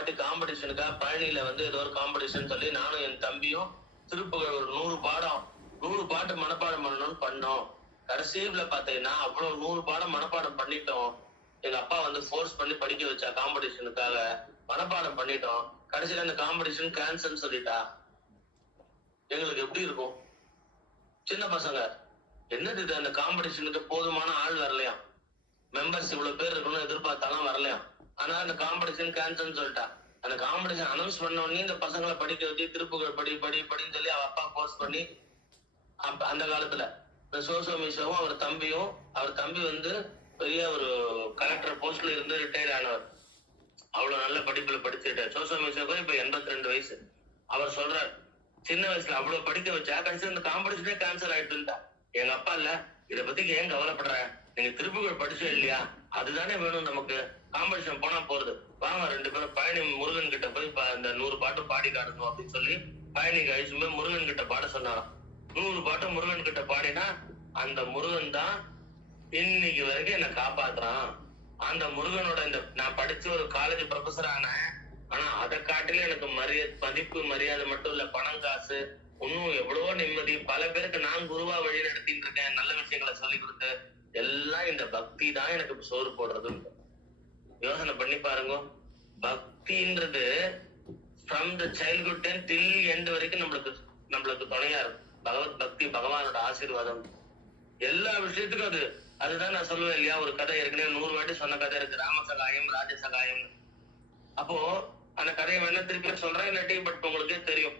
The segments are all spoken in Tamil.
வாட்டி காம்படிஷனுக்காக பழனியில வந்து ஏதோ ஒரு காம்படிஷன் சொல்லி நானும் என் தம்பியும் திருப்புகழ் ஒரு 100 பாட்டு மனப்பாடம் பண்ணணும்னு பண்ணோம். கடைசியில பாத்தீங்கன்னா அவ்வளவு 100 பாடம் மனப்பாடம் பண்ணிட்டோம். எங்க அப்பா வந்து ஃபோர்ஸ் பண்ணி படிக்க வச்சா காம்படிஷனுக்காக மனப்பாடம் பண்ணிட்டோம். கடைசியில அந்த காம்படிஷன் கேன்சல் சொல்லிட்டா. எங்களுக்கு எப்படி இருக்கும்? சின்ன பசங்க என்னது இது, அந்த காம்படிஷனுக்கு போதுமான ஆள் வரலையா, மெம்பர்ஸ் இவ்வளவு பேர் இருக்கணும்னு எதிர்பார்த்தாலும் வரலையா. ஆனா அந்த காம்படிஷன் கேன்சல் சொல்லிட்டா. அந்த காம்படிஷன் அனௌன்ஸ் பண்ண உடனே இந்த பசங்களை படிக்க வச்சு திருப்புகழ் படின்னு சொல்லி அவ அப்பா போஸ்ட் பண்ணி அந்த காலத்துல இந்த சோசோ மிஷோவும் அவர் தம்பி வந்து பெரிய ஒரு கலெக்டர் போஸ்ட்ல இருந்து ரிட்டையர் ஆனவர். அவ்வளவு நல்ல படிப்புல படிச்சுட்டார். சோசோ மிஷோக்கும் இப்ப 82 வயசு. அவர் சொல்றார், சின்ன வயசுல அவ்வளவு படிக்க வச்சா கடைசி இந்த காம்படிஷனே கேன்சல் ஆயிட்டுட்டா. எங்க அப்பா இல்ல, இதை பத்தி ஏன் கவலைப்படுற, நீங்க திருப்புகழ் படிச்சே இல்லையா, அதுதானே வேணும் நமக்கு, காம்படிஷன் போனா போறது, வாங்க 2 பேரும் பழனி முருகன் கிட்ட போய் இந்த 100 பாட்டு பாடி காட்டணும் அப்படின்னு சொல்லி பழனி கழிச்சு போய் முருகன் கிட்ட பாட சொன்னாராம். 100 பாட்டு முருகன் கிட்ட பாடினா அந்த முருகன் தான் இன்னைக்கு வரைக்கும் என்ன காப்பாத்துறான். அந்த முருகனோட இந்த நான் படிச்ச ஒரு காலேஜ் ப்ரொஃபஸர் ஆனேன். ஆனா அதை காட்டிலும் எனக்கு மதிப்பு மரியாதை மட்டும் இல்ல, பணம் காசு இன்னும் எவ்வளவோ நிம்மதி. பல பேருக்கு நான் குருவா வழி நடத்திட்டு இருக்கேன், நல்ல விஷயங்களை சொல்லி கொடுத்து. எல்லாம் இந்த பக்தி தான் எனக்கு சோறு போடுறது. யோசனை பண்ணி பாருங்க, பக்தின்றது from the childhood till end வரைக்கும் நம்மளுக்கு துணையா இருக்கும். பகவத் பக்தி பகவானோட ஆசீர்வாதம் எல்லா விஷயத்துக்கும். அதுதான் நான் சொல்லுவேன் இல்லையா, ஒரு கதை ஏற்கனவே 100 வாட்டி சொன்ன கதை இருக்கு, ராமசகாயம் ராஜசகாயம். அப்போ அந்த கதையை வேணா திருப்பி சொல்றேன், இல்லாட்டி பட் உங்களுக்கே தெரியும்.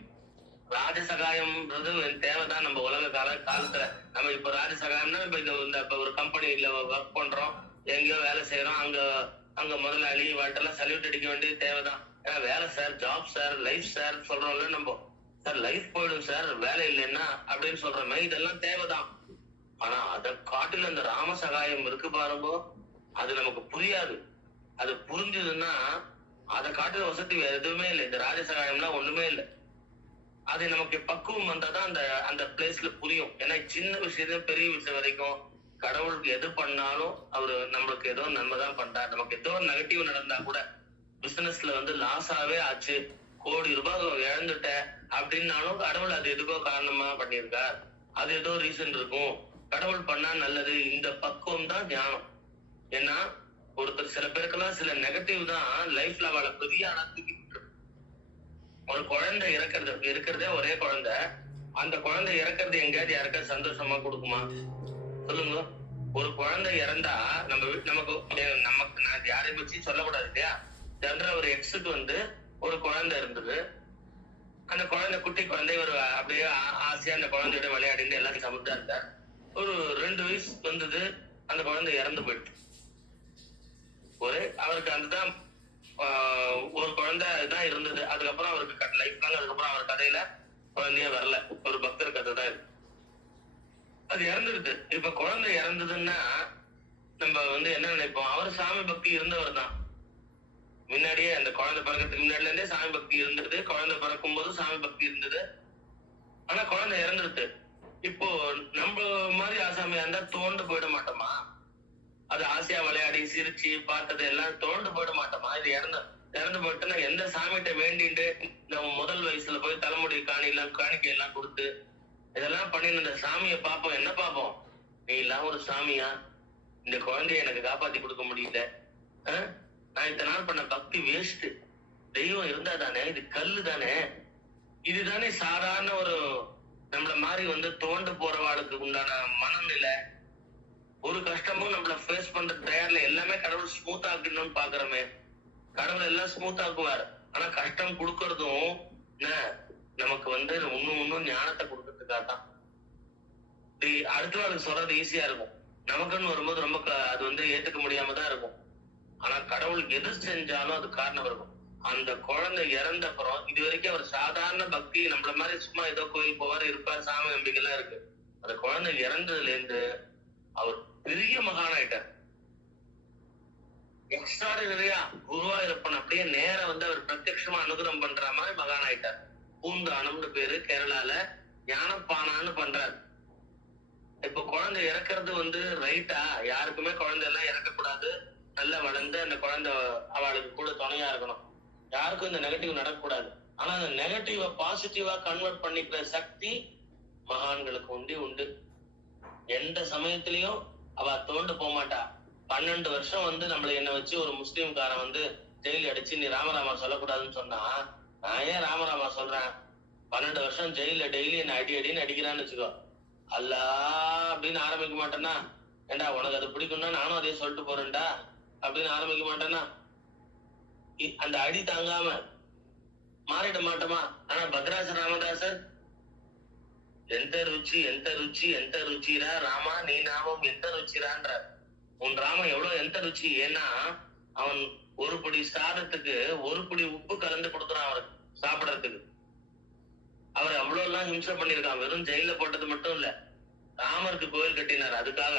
ராஜசகாயம்ன்றது தேவைதான். நம்ம உலக காலத்துல நம்ம இப்ப ராஜசகாயம்னா இப்ப ஒரு கம்பெனில ஒர்க் பண்றோம், எங்கேயோ வேலை செய்யறோம், அங்க முதலாளி வாழ்க்கெல்லாம் சல்யூட் அடிக்க வேண்டியது தேவைதான். ஏன்னா வேலை sir, job sir, life sir சொல்றோம்ல நம்ம, சார் லைஃப் போயிடும் சார் வேலை இல்லைன்னா அப்படின்னு சொல்றோமே, இதெல்லாம் தேவைதான். ஆனா அதை காட்டில அந்த ராமசகாயம் இருக்கு பாருங்க, அது நமக்கு புரியாது. அது புரிஞ்சதுன்னா அதை காட்டுற வசதி எதுவுமே இல்லை. இந்த ராஜசகாயம்னா ஒண்ணுமே இல்லை. அது நமக்கு பக்குவம் வந்தாதான் அந்த பிளேஸ்ல புரியும். ஏன்னா சின்ன விஷயத்துல பெரிய விஷயம் வரைக்கும் கடவுளுக்கு எது பண்ணாலும் அவரு நம்மளுக்கு ஏதோ நன்மை தான் பண்றாரு. நமக்கு ஏதோ நெகட்டிவ் நடந்தா கூட, பிசினஸ்ல வந்து லாஸாவே ஆச்சு, கோடி ரூபாய் இழந்துட்ட அப்படின்னாலும் கடவுள் அது எதுக்கோ காரணமா பண்ணியிருக்கார், அது ஏதோ ரீசன் இருக்கும், கடவுள் பண்ணா நல்லது. இந்த பக்குவம் தான் ஞானம். ஏன்னா ஒருத்தர் சில பேருக்கெல்லாம் சில நெகட்டிவ் தான் லைஃப்ல அவளை பெரிய தூக்கி. ஒரு குழந்தை இருக்கிறதே ஒரே குழந்தை, அந்த குழந்தை இறக்கிறது எங்கேயாவது யாருக்காவது சந்தோஷமா கொடுக்குமா சொல்லுங்க? ஒரு குழந்தை இறந்தா நமக்கு நான் யாரை பத்தி சொல்லக்கூடாது இல்லையா, ஜென்ரல் ஒரு எக்ஸுக்கு வந்து ஒரு குழந்தை இருந்தது. அந்த குழந்தை குட்டி குழந்தை ஒரு அப்படியே ஆசையா அந்த குழந்தையோட விளையாடிட்டு எல்லாத்தையும் சமைச்சா இருந்தார். ஒரு 2 வயசு வந்தது, அந்த குழந்தை இறந்து போயிட்டு. அவருக்கு அதுதான் ஒரு குழந்தை தான் இருந்தது. அதுக்கப்புறம் அவருக்கு லைஃப் லாங் அதுக்கப்புறம் அவர் கதையில குழந்தையே வரல. ஒரு பக்தர் கதை தான் இது. அது இறந்துடுது. இப்ப குழந்தை இறந்ததுன்னா நம்ம வந்து என்ன நினைப்போம், அவர் சாமி பக்தி இருந்தவர் தான். முன்னாடியே அந்த குழந்தை பிறக்கிறதுக்கு முன்னாடில இருந்தே சாமி பக்தி இருந்தது, குழந்தை பிறக்கும் போது சாமி பக்தி இருந்தது. ஆனா குழந்தை இறந்துடுது. இப்போ நம்ம மாதிரி ஆசாமியா இருந்தா தோண்டு போயிட மாட்டோமா? அது ஆசையா விளையாடி சிரிச்சு பார்த்தது எல்லாம் தோண்டு போயிட மாட்டோமா? இது இறந்து போயிட்டுன்னா எந்த சாமிகிட்ட வேண்டிட்டு நம்ம முதல் வயசுல போய் தலைமுடி காணிக்கை எல்லாம் கொடுத்து இதெல்லாம் பண்ணி இந்த சாமியை பார்ப்போம். என்ன பார்ப்போம், நீ எல்லாம் ஒரு சாமியா, இந்த குழந்தைய எனக்கு காப்பாத்தி கொடுக்க முடியல, நான் இத்தனை நாள் பண்ண பக்தி வேஸ்ட், தெய்வம் இருந்தா தானே, இது கல்லு தானே. இதுதானே சாதாரண ஒரு நம்மள மாதிரி வந்து தோண்டு போறவாளுக்கு உண்டான மனநிலை. ஒரு கஷ்டமும் நம்மள ஃபேஸ் பண்ற தயாரில எல்லாமே கடவுள் ஸ்மூத் ஆக்கணும்னு பாக்குறோமே. கடவுள் எல்லாம் ஸ்மூத் ஆக்குவார். ஆனா கஷ்டம் கொடுக்கறதும் நமக்கு வந்து இன்னும் ஞானத்தை கொடுக்கறதுக்காக தான். அடுத்த நாளுக்கு சொல்றது ஈஸியா இருக்கும், நமக்குன்னு வரும்போது ரொம்ப அது வந்து ஏத்துக்க முடியாம தான் இருக்கும். ஆனா கடவுள் எது செஞ்சாலும் அது காரணம் இருக்கும். அந்த குழந்தை இறந்த அப்புறம் இது வரைக்கும் அவர் சாதாரண பக்தி நம்மள மாதிரி சும்மா ஏதோ கோயில் போவாரு இருப்பார், சாமி நம்பிக்கை எல்லாம் இருக்கு. அந்த குழந்தை இறந்ததுல இருந்து அவர் பெரிய மகான் ஆயிட்டார். எக்ஸ்ட்ராடினரியா குருவாயூரப்பன் அப்படியே நேர வந்து அவர் பிரத்யட்சமா அனுகிரகம் பண்ற மாதிரி மகான் ஆயிட்டார். பூந்தானம்னு பேரு, கேரளால ஞானப்பானான்னு பண்றாரு. இப்ப குழந்தை இறக்குறது வந்து ரைட்டா? யாருக்குமே குழந்தை எல்லாம் இறக்க கூடாது. நல்லா வளர்ந்து அந்த குழந்தை அவளுக்கு கூட துணையா இருக்கணும். யாருக்கும் இந்த நெகட்டிவ் நடக்கக்கூடாது. ஆனா அந்த நெகட்டிவ பாசிட்டிவா கன்வெர்ட் பண்ணிக்கிற சக்தி மகான்களுக்கு உண்டு. எந்த சமயத்திலயும் அவ தோண்டு போக மாட்டா. 12 வருஷம் வந்து நம்மள என்ன வச்சு ஒரு முஸ்லீம்காரன் வந்து ஜெயில் அடிச்சு நீ ராமராமா சொல்லக்கூடாதுன்னு சொன்னா, நான் ஏன் ராமராமா சொல்றேன்? 12 வருஷம் ஜெயில டெய்லி என்ன அடின்னு அடிக்கிறான்னு வச்சுக்கோ, அல்லா அப்படின்னு ஆரம்பிக்க மாட்டேன்னா, ஏண்டா உனக்கு அது பிடிக்கும்னா நானும் அதே சொல்லிட்டு போறேன்டா அப்படின்னு ஆரம்பிக்க மாட்டேன்னா, அந்த அடி தாங்காம மாறிட மாட்டோமா? ஆனா பத்ராசர் ராமதாசர் எந்த ருச்சிரா ராமா நீ நாமம் எந்த ருச்சிரான்ற. உன் ராமம் எவ்வளவு எந்த ருச்சி? ஏன்னா அவன் ஒரு படி சாதத்துக்கு ஒரு படி உப்பு கலந்து கொடுக்குறான் அவருக்கு சாப்பிடறதுக்கு. அவர் அவ்வளவு எல்லாம் ஹிம்சை பண்ணிருக்கான். வெறும் ஜெயில போட்டது மட்டும் இல்ல, ராமருக்கு கோயில் கட்டினார். அதுக்காக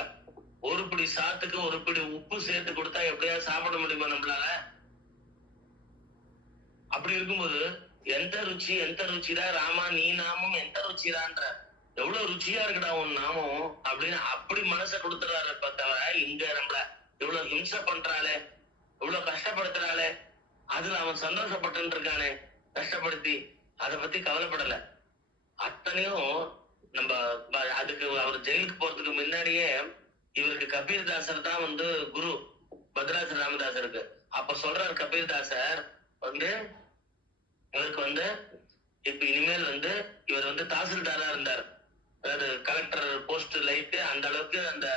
ஒரு படி சாத்துக்கு ஒரு படி உப்பு சேர்த்து கொடுத்தா எப்படியாவது சாப்பிட முடியுமா நம்மளால? அப்படி இருக்கும்போது எந்த ருச்சிடா ராமா நீ நாமம் எந்த ருச்சிரான்ற. எவ்வளவு ருச்சியா இருக்குடா உன் நாமம் அப்படின்னு அப்படி மனசை கொடுத்துறாரு. தவிர இங்க நம்மள இவ்வளவு ஹிம்சை பண்றாளே, இவ்வளவு கஷ்டப்படுத்துறாளே, அதுல அவன் சந்தோஷப்பட்டு இருக்கானே கஷ்டப்படுத்தி, அதை பத்தி கவலைப்படல. அத்தனையும் நம்ம அதுக்கு அவர் ஜெயிலுக்கு போறதுக்கு முன்னாடியே இவருக்கு கபீர்தாசர் தான் வந்து குரு பத்ராசர் ராமதாசருக்கு. அப்ப சொல்றாரு கபீர்தாசர் வந்து இவருக்கு வந்து இப்ப இனிமேல் வந்து இவர் வந்து தாசில்தாரா இருந்தார். அதாவது கலெக்டர் போஸ்ட் லைட் அந்த அளவுக்கு அந்த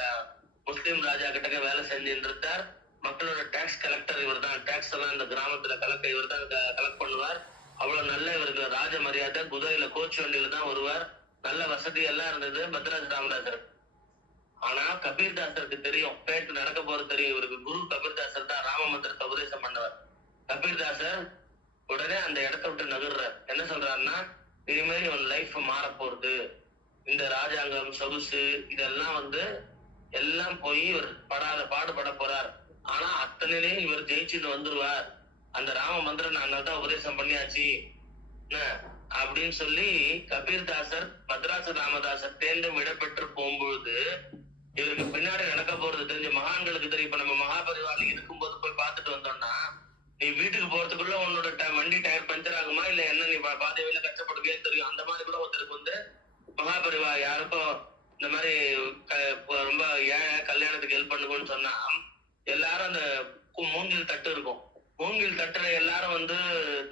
முஸ்லீம் ராஜா கிட்ட வேலை செஞ்சுட்டு இருந்தார். மக்களோட டாக்ஸ் கலெக்டர் இவர் தான். டாக்ஸ் எல்லாம் இந்த கிராமத்துல இவர் தான் கலெக்ட் பண்ணுவார். அவ்வளவு நல்ல இவருக்கு ராஜ மரியாதை. குதிரையில கோச்சு வண்டியில தான் வருவார். நல்ல வசதி எல்லாம் இருந்தது பத்ராஜ் ராமதாசர். ஆனா கபீர்தாசருக்கு தெரியும் பேட்டு நடக்க போறது தெரியும். இவருக்கு குரு கபீர்தாசர் தான் ராம மந்திரத்தை உபதேசம் பண்ணவர். கபீர்தாசர் உடனே அந்த இடத்த விட்டு நகர்றார். என்ன சொல்றாருன்னா, இனிமேல் இவன் லைஃப் மாற போறது, இந்த ராஜாங்கம் சொகுசு இதெல்லாம் வந்து எல்லாம் போய் இவர் பாடுபட போறார். ஆனா அத்தனையிலையும் இவர் ஜெயிச்சுட்டு வந்துருவார். அந்த ராம மந்திரம் நான் தான் உபதேசம் பண்ணியாச்சு அப்படின்னு சொல்லி கபீர்தாசர் பத்ராசர் ராமதாசர் தேர்ந்து விடப்பெற்று போகும்பொழுது இவருக்கு பின்னாடி நடக்க போறது தெரிஞ்ச மகான்களுக்கு தெரியும். இப்ப நம்ம மகாபரிவாரில் இருக்கும்போது போய் பார்த்துட்டு வந்தோம்னா, நீ வீட்டுக்கு போறதுக்குள்ள உன்னோட வண்டி டயர் பஞ்சர் ஆகுமா இல்ல என்ன நீ பாதையில கஷ்டப்படுவே தெரியும். அந்த மாதிரி கூட ஒருத்தருக்கு வந்து மகாபரிவா யாருக்கும் இந்த மாதிரி ரொம்ப ஏன் கல்யாணத்துக்கு ஹெல்ப் பண்ணுங்கன்னு சொன்னா, எல்லாரும் அந்த மூங்கில் தட்டு இருக்கும். மூங்கில் தட்டுல எல்லாரும் வந்து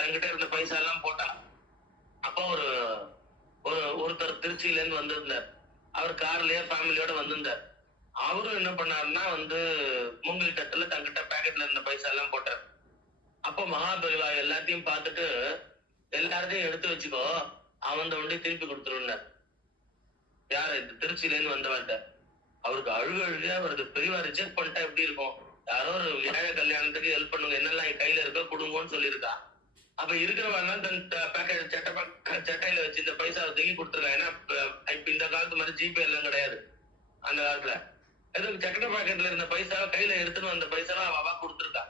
தங்கிட்ட இருந்த பைசா எல்லாம் போட்டா. அப்போ ஒருத்தர் திருச்சியில இருந்து வந்திருந்தார். அவர் கார்லயே ஃபேமிலியோட வந்திருந்தார். அவரும் என்ன பண்ணாருன்னா வந்து மூங்கில் தட்டுல தங்கிட்ட பேக்கெட்ல இருந்த பைசா எல்லாம் போட்டார். அப்போ மகாபரிவா எல்லாத்தையும் பார்த்துட்டு எல்லாத்தையும் எடுத்து வச்சுக்கோ, அவன் வண்டி திருப்பி கொடுத்துருந்தார். யாரு திருச்சியில இருந்து வந்தவர்கிட்ட. அவருக்கு அழுகையா வருது. பெரியவா ரிஜெக்ட் பண்ணிட்டா எப்படி இருக்கும்? யாரோ ஒரு ஏழை கல்யாணத்துக்கு ஹெல்ப் பண்ணுங்க, என்னெல்லாம் என் கையில இருக்க கொடுங்கன்னு சொல்லியிருக்கா. அப்ப இருக்கிறவங்க தன் பேக்கெட் சட்டையில வச்சு இந்த பைசா தூக்கி கொடுத்துருக்கா. ஏன்னா இப்ப இந்த காலத்து மாதிரி ஜிபே எல்லாம் கிடையாது. அந்த காலத்துல எதுவும் சக்கரை பாக்கெட்ல இருந்த பைசா கையில எடுத்துன்னு அந்த பைசா அவ கொடுத்துருக்கா.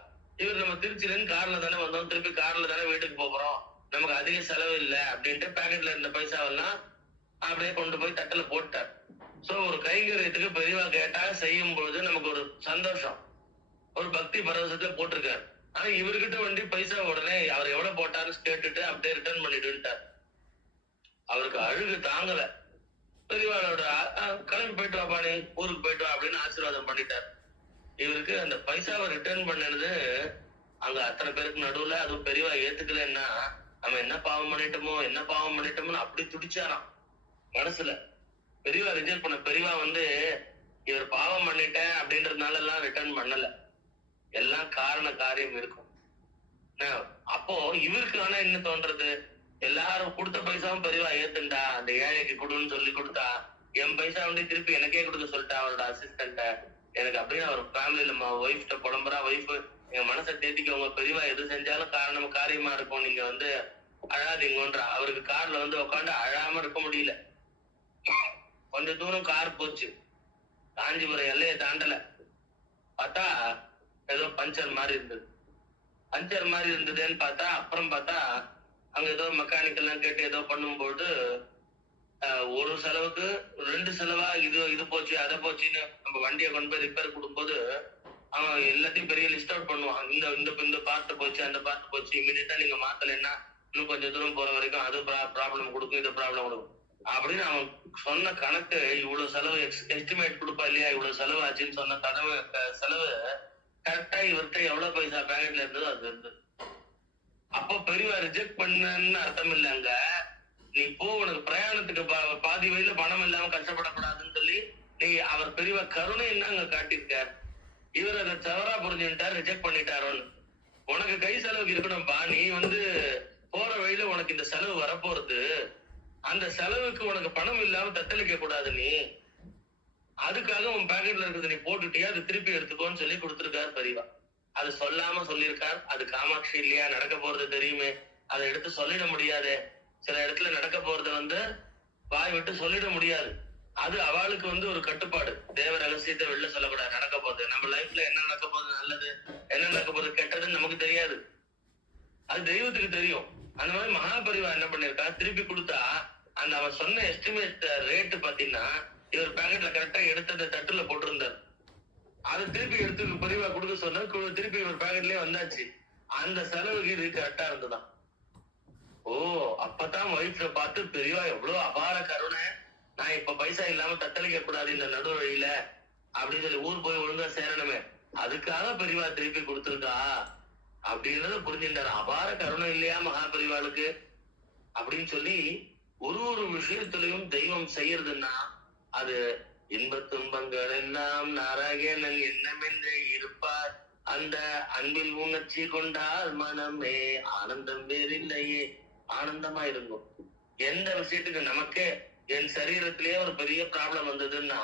இவர் நம்ம திருச்சியில இருந்து கார்ல தானே வந்தோம், திருப்பி கார்ல தானே வீட்டுக்கு போறோம், நமக்கு அதிக செலவு இல்லை அப்படின்ட்டு பேக்கெட்ல இருந்த பைசாவெல்லாம் அப்படியே கொண்டு போய் தட்டுல போட்டார். சோ ஒரு கைங்கரியத்துக்கு பெரியவா கேட்டா செய்யும் பொழுது நமக்கு ஒரு சந்தோஷம், ஒரு பக்தி பரவசத்துல போட்டிருக்காரு. ஆனா இவர்கிட்ட வண்டி பைசா உடனே அவர் எவ்வளவு போட்டாருன்னு கேட்டுட்டு அப்படியே ரிட்டர்ன் பண்ணிட்டு அவருக்கு அழுகு தாங்கல. பெரியவாளோட கிளம்பி போயிட்டு வாப்பா நீ ஊருக்கு போயிட்டு வா அப்படின்னு ஆசீர்வாதம் பண்ணிட்டார். இவருக்கு அந்த பைசாவை ரிட்டர்ன் பண்ணது அங்க அத்தனை பேருக்கு நடுவுல அதுவும் பெரியவா ஏத்துக்கலன்னா நம்ம என்ன பாவம் பண்ணிட்டோமோன்னு அப்படி துடிச்சாராம் மனசுல. பெரியவா ரிஜெக்ட் பண்ண. பெரியவா வந்து இவர் பாவம் பண்ணிட்டேன் அப்படின்றதுனால எல்லாம் ரிட்டர்ன் பண்ணல. எல்லாம் காரண காரியம் இருக்கும். அப்போ இவருக்கு ஆனா என்ன தோன்றது, எல்லாரும் கொடுத்த பைசாவும் பெரியவா ஏத்துண்டா, அந்த ஏழைக்கு கொடுன்னு சொல்லி கொடுத்தா, என் பைசா வந்து திருப்பி எனக்கே கொடுக்க சொல்லிட்டா அவரோட அசிஸ்டன்ட்ட. எனக்கு அப்படின்னு அவர் ஃபேமிலியில ஒய்ஃப்ட புலம்புறா. ஒய்ஃப் எங்க மனசை தேத்திக்கவங்க, பெரியவா எது செஞ்சாலும் காரணம் காரியமா இருக்கும், நீங்க வந்து அழாதீங்கன்றா. அவருக்கு கார்ல வந்து உட்காந்து அழாம இருக்க முடியல. கொஞ்ச தூரம் கார் போச்சு, காஞ்சிபுரம் எல்லையை தாண்டல. பார்த்தா ஏதோ பஞ்சர் மாதிரி இருந்ததுன்னு பார்த்தா அப்புறம் பார்த்தா அங்க ஏதோ மெக்கானிக் எல்லாம் கேட்டு ஏதோ பண்ணும்போது ஒரு செலவுக்கு 2 செலவா இது போச்சு அதை போச்சுன்னு நம்ம வண்டியை கொண்டு போய் ரிப்பேர் கொடுக்கும்போது அவன் எல்லாத்தையும் பெரிய லிஸ்ட் அவுட் பண்ணுவான். இந்த இந்த இந்த பார்ட் போச்சு, அந்த பார்ட் போச்சு, இமீடியட்டா நீங்க மாத்தலைன்னா இன்னும் கொஞ்சம் தூரம் போற வரைக்கும் அது ப்ராப்ளம் கொடுக்கும், இது ப்ராப்ளம் கொடுக்கும் அப்படின்னு அவன் சொன்ன கணக்கு. இவ்வளவு செலவு எஸ்டிமேட் கொடுப்பா இல்லையா, இவ்வளவு செலவு ஆச்சுன்னு சொன்ன செலவு கரெக்டா இவர்கிட்ட எவ்வளவு பைசா பேக்கெட்ல இருந்ததோ அது இருந்தது. அப்போ பெரியவா ரிஜெக்ட் பண்ணன்னு அர்த்தம் இல்லைங்க. நீ போ, உனக்கு பிரயாணத்துக்கு பாதி வழியில பணம் இல்லாம கஷ்டப்படக்கூடாதுன்னு சொல்லி நீ அவர் பெரியவா கருணை என்ன அங்க காட்டியிருக்கார். இவர் அதை தவறா புரிஞ்சுட்டார், ரிஜெக்ட் பண்ணிட்டாரோன்னு. உனக்கு கை செலவுக்கு இருக்கணும்பா, நீ போற வழியில உனக்கு இந்த செலவு வரப்போறது, அந்த செலவுக்கு உனக்கு பணம் இல்லாம தத்தளிக்க கூடாது. நீ அதுக்காக உன் பேக்கெட்ல இருக்கிறது நீ போட்டுட்டியா, அது திருப்பி எடுத்துக்கோன்னு சொல்லி கொடுத்துருக்காரு பெரியவா. அது சொல்லாம சொல்லியிருக்கார். அது காமாட்சி இல்லையா, நடக்க போறது தெரியுமே, அதை எடுத்து சொல்லிட முடியாது. சில இடத்துல நடக்க போறத வாய் விட்டு சொல்லிட முடியாது. அது அவளுக்கு ஒரு கட்டுப்பாடு. தேவ ரகசியத்தை வெளில சொல்லக்கூடாது. நடக்க போகுது நம்ம லைஃப்ல என்ன நடக்க போகுது, நல்லது என்ன நடக்க போகுது, கெட்டதுன்னு நமக்கு தெரியாது, அது தெய்வத்துக்கு தெரியும். அந்த மாதிரி மகாபரிவா என்ன பண்ணிருக்கா, திருப்பி கொடுத்தா அந்த அவன் சொன்ன எஸ்டிமேட் ரேட்டு பாத்தீங்கன்னா இவர் பேக்கெட்ல கரெக்டா எடுத்தத தட்டுல போட்டிருந்தார். அதை திருப்பி எடுத்து பெரியவா கொடுக்க சொன்ன, திருப்பி இவர் பேக்கெட்லயே வந்தாச்சு. அந்த செலவுக்கு இது கரெக்டா இருந்ததான். ஓ, அப்பதான் ஒய்ஃப்ல பார்த்து பெரியவா எவ்வளவு அபார கருணை, நான் இப்ப பைசா இல்லாம தத்தளிக்க கூடாது இந்த நடு வழியில அப்படின்னு சொல்லி ஊர் போய் ஒழுங்கா சேரணுமே, அதுக்காக பெரியவா திருப்பி கொடுத்துருக்கா அப்படின்றத புரிஞ்சுட்டாரு. அபார கருணை இல்லையா மகாபெரிவாளுக்கு அப்படின்னு சொல்லி ஒரு விஷயத்திலையும் தெய்வம் செய்யறதுன்னா அது இன்பத் துன்பங்கள் எல்லாம் நாராயணன் எண்ணமென்றே இருப்பார், அந்த அன்பில் உணர்ச்சி கொண்டால் மனமே ஆனந்தம் வேறில்லையே, ஆனந்தமா இருக்கும். எந்த விஷயத்துக்கு நமக்கே என் சரீரத்திலேயே ஒரு பெரிய ப்ராப்ளம் வந்ததுன்னா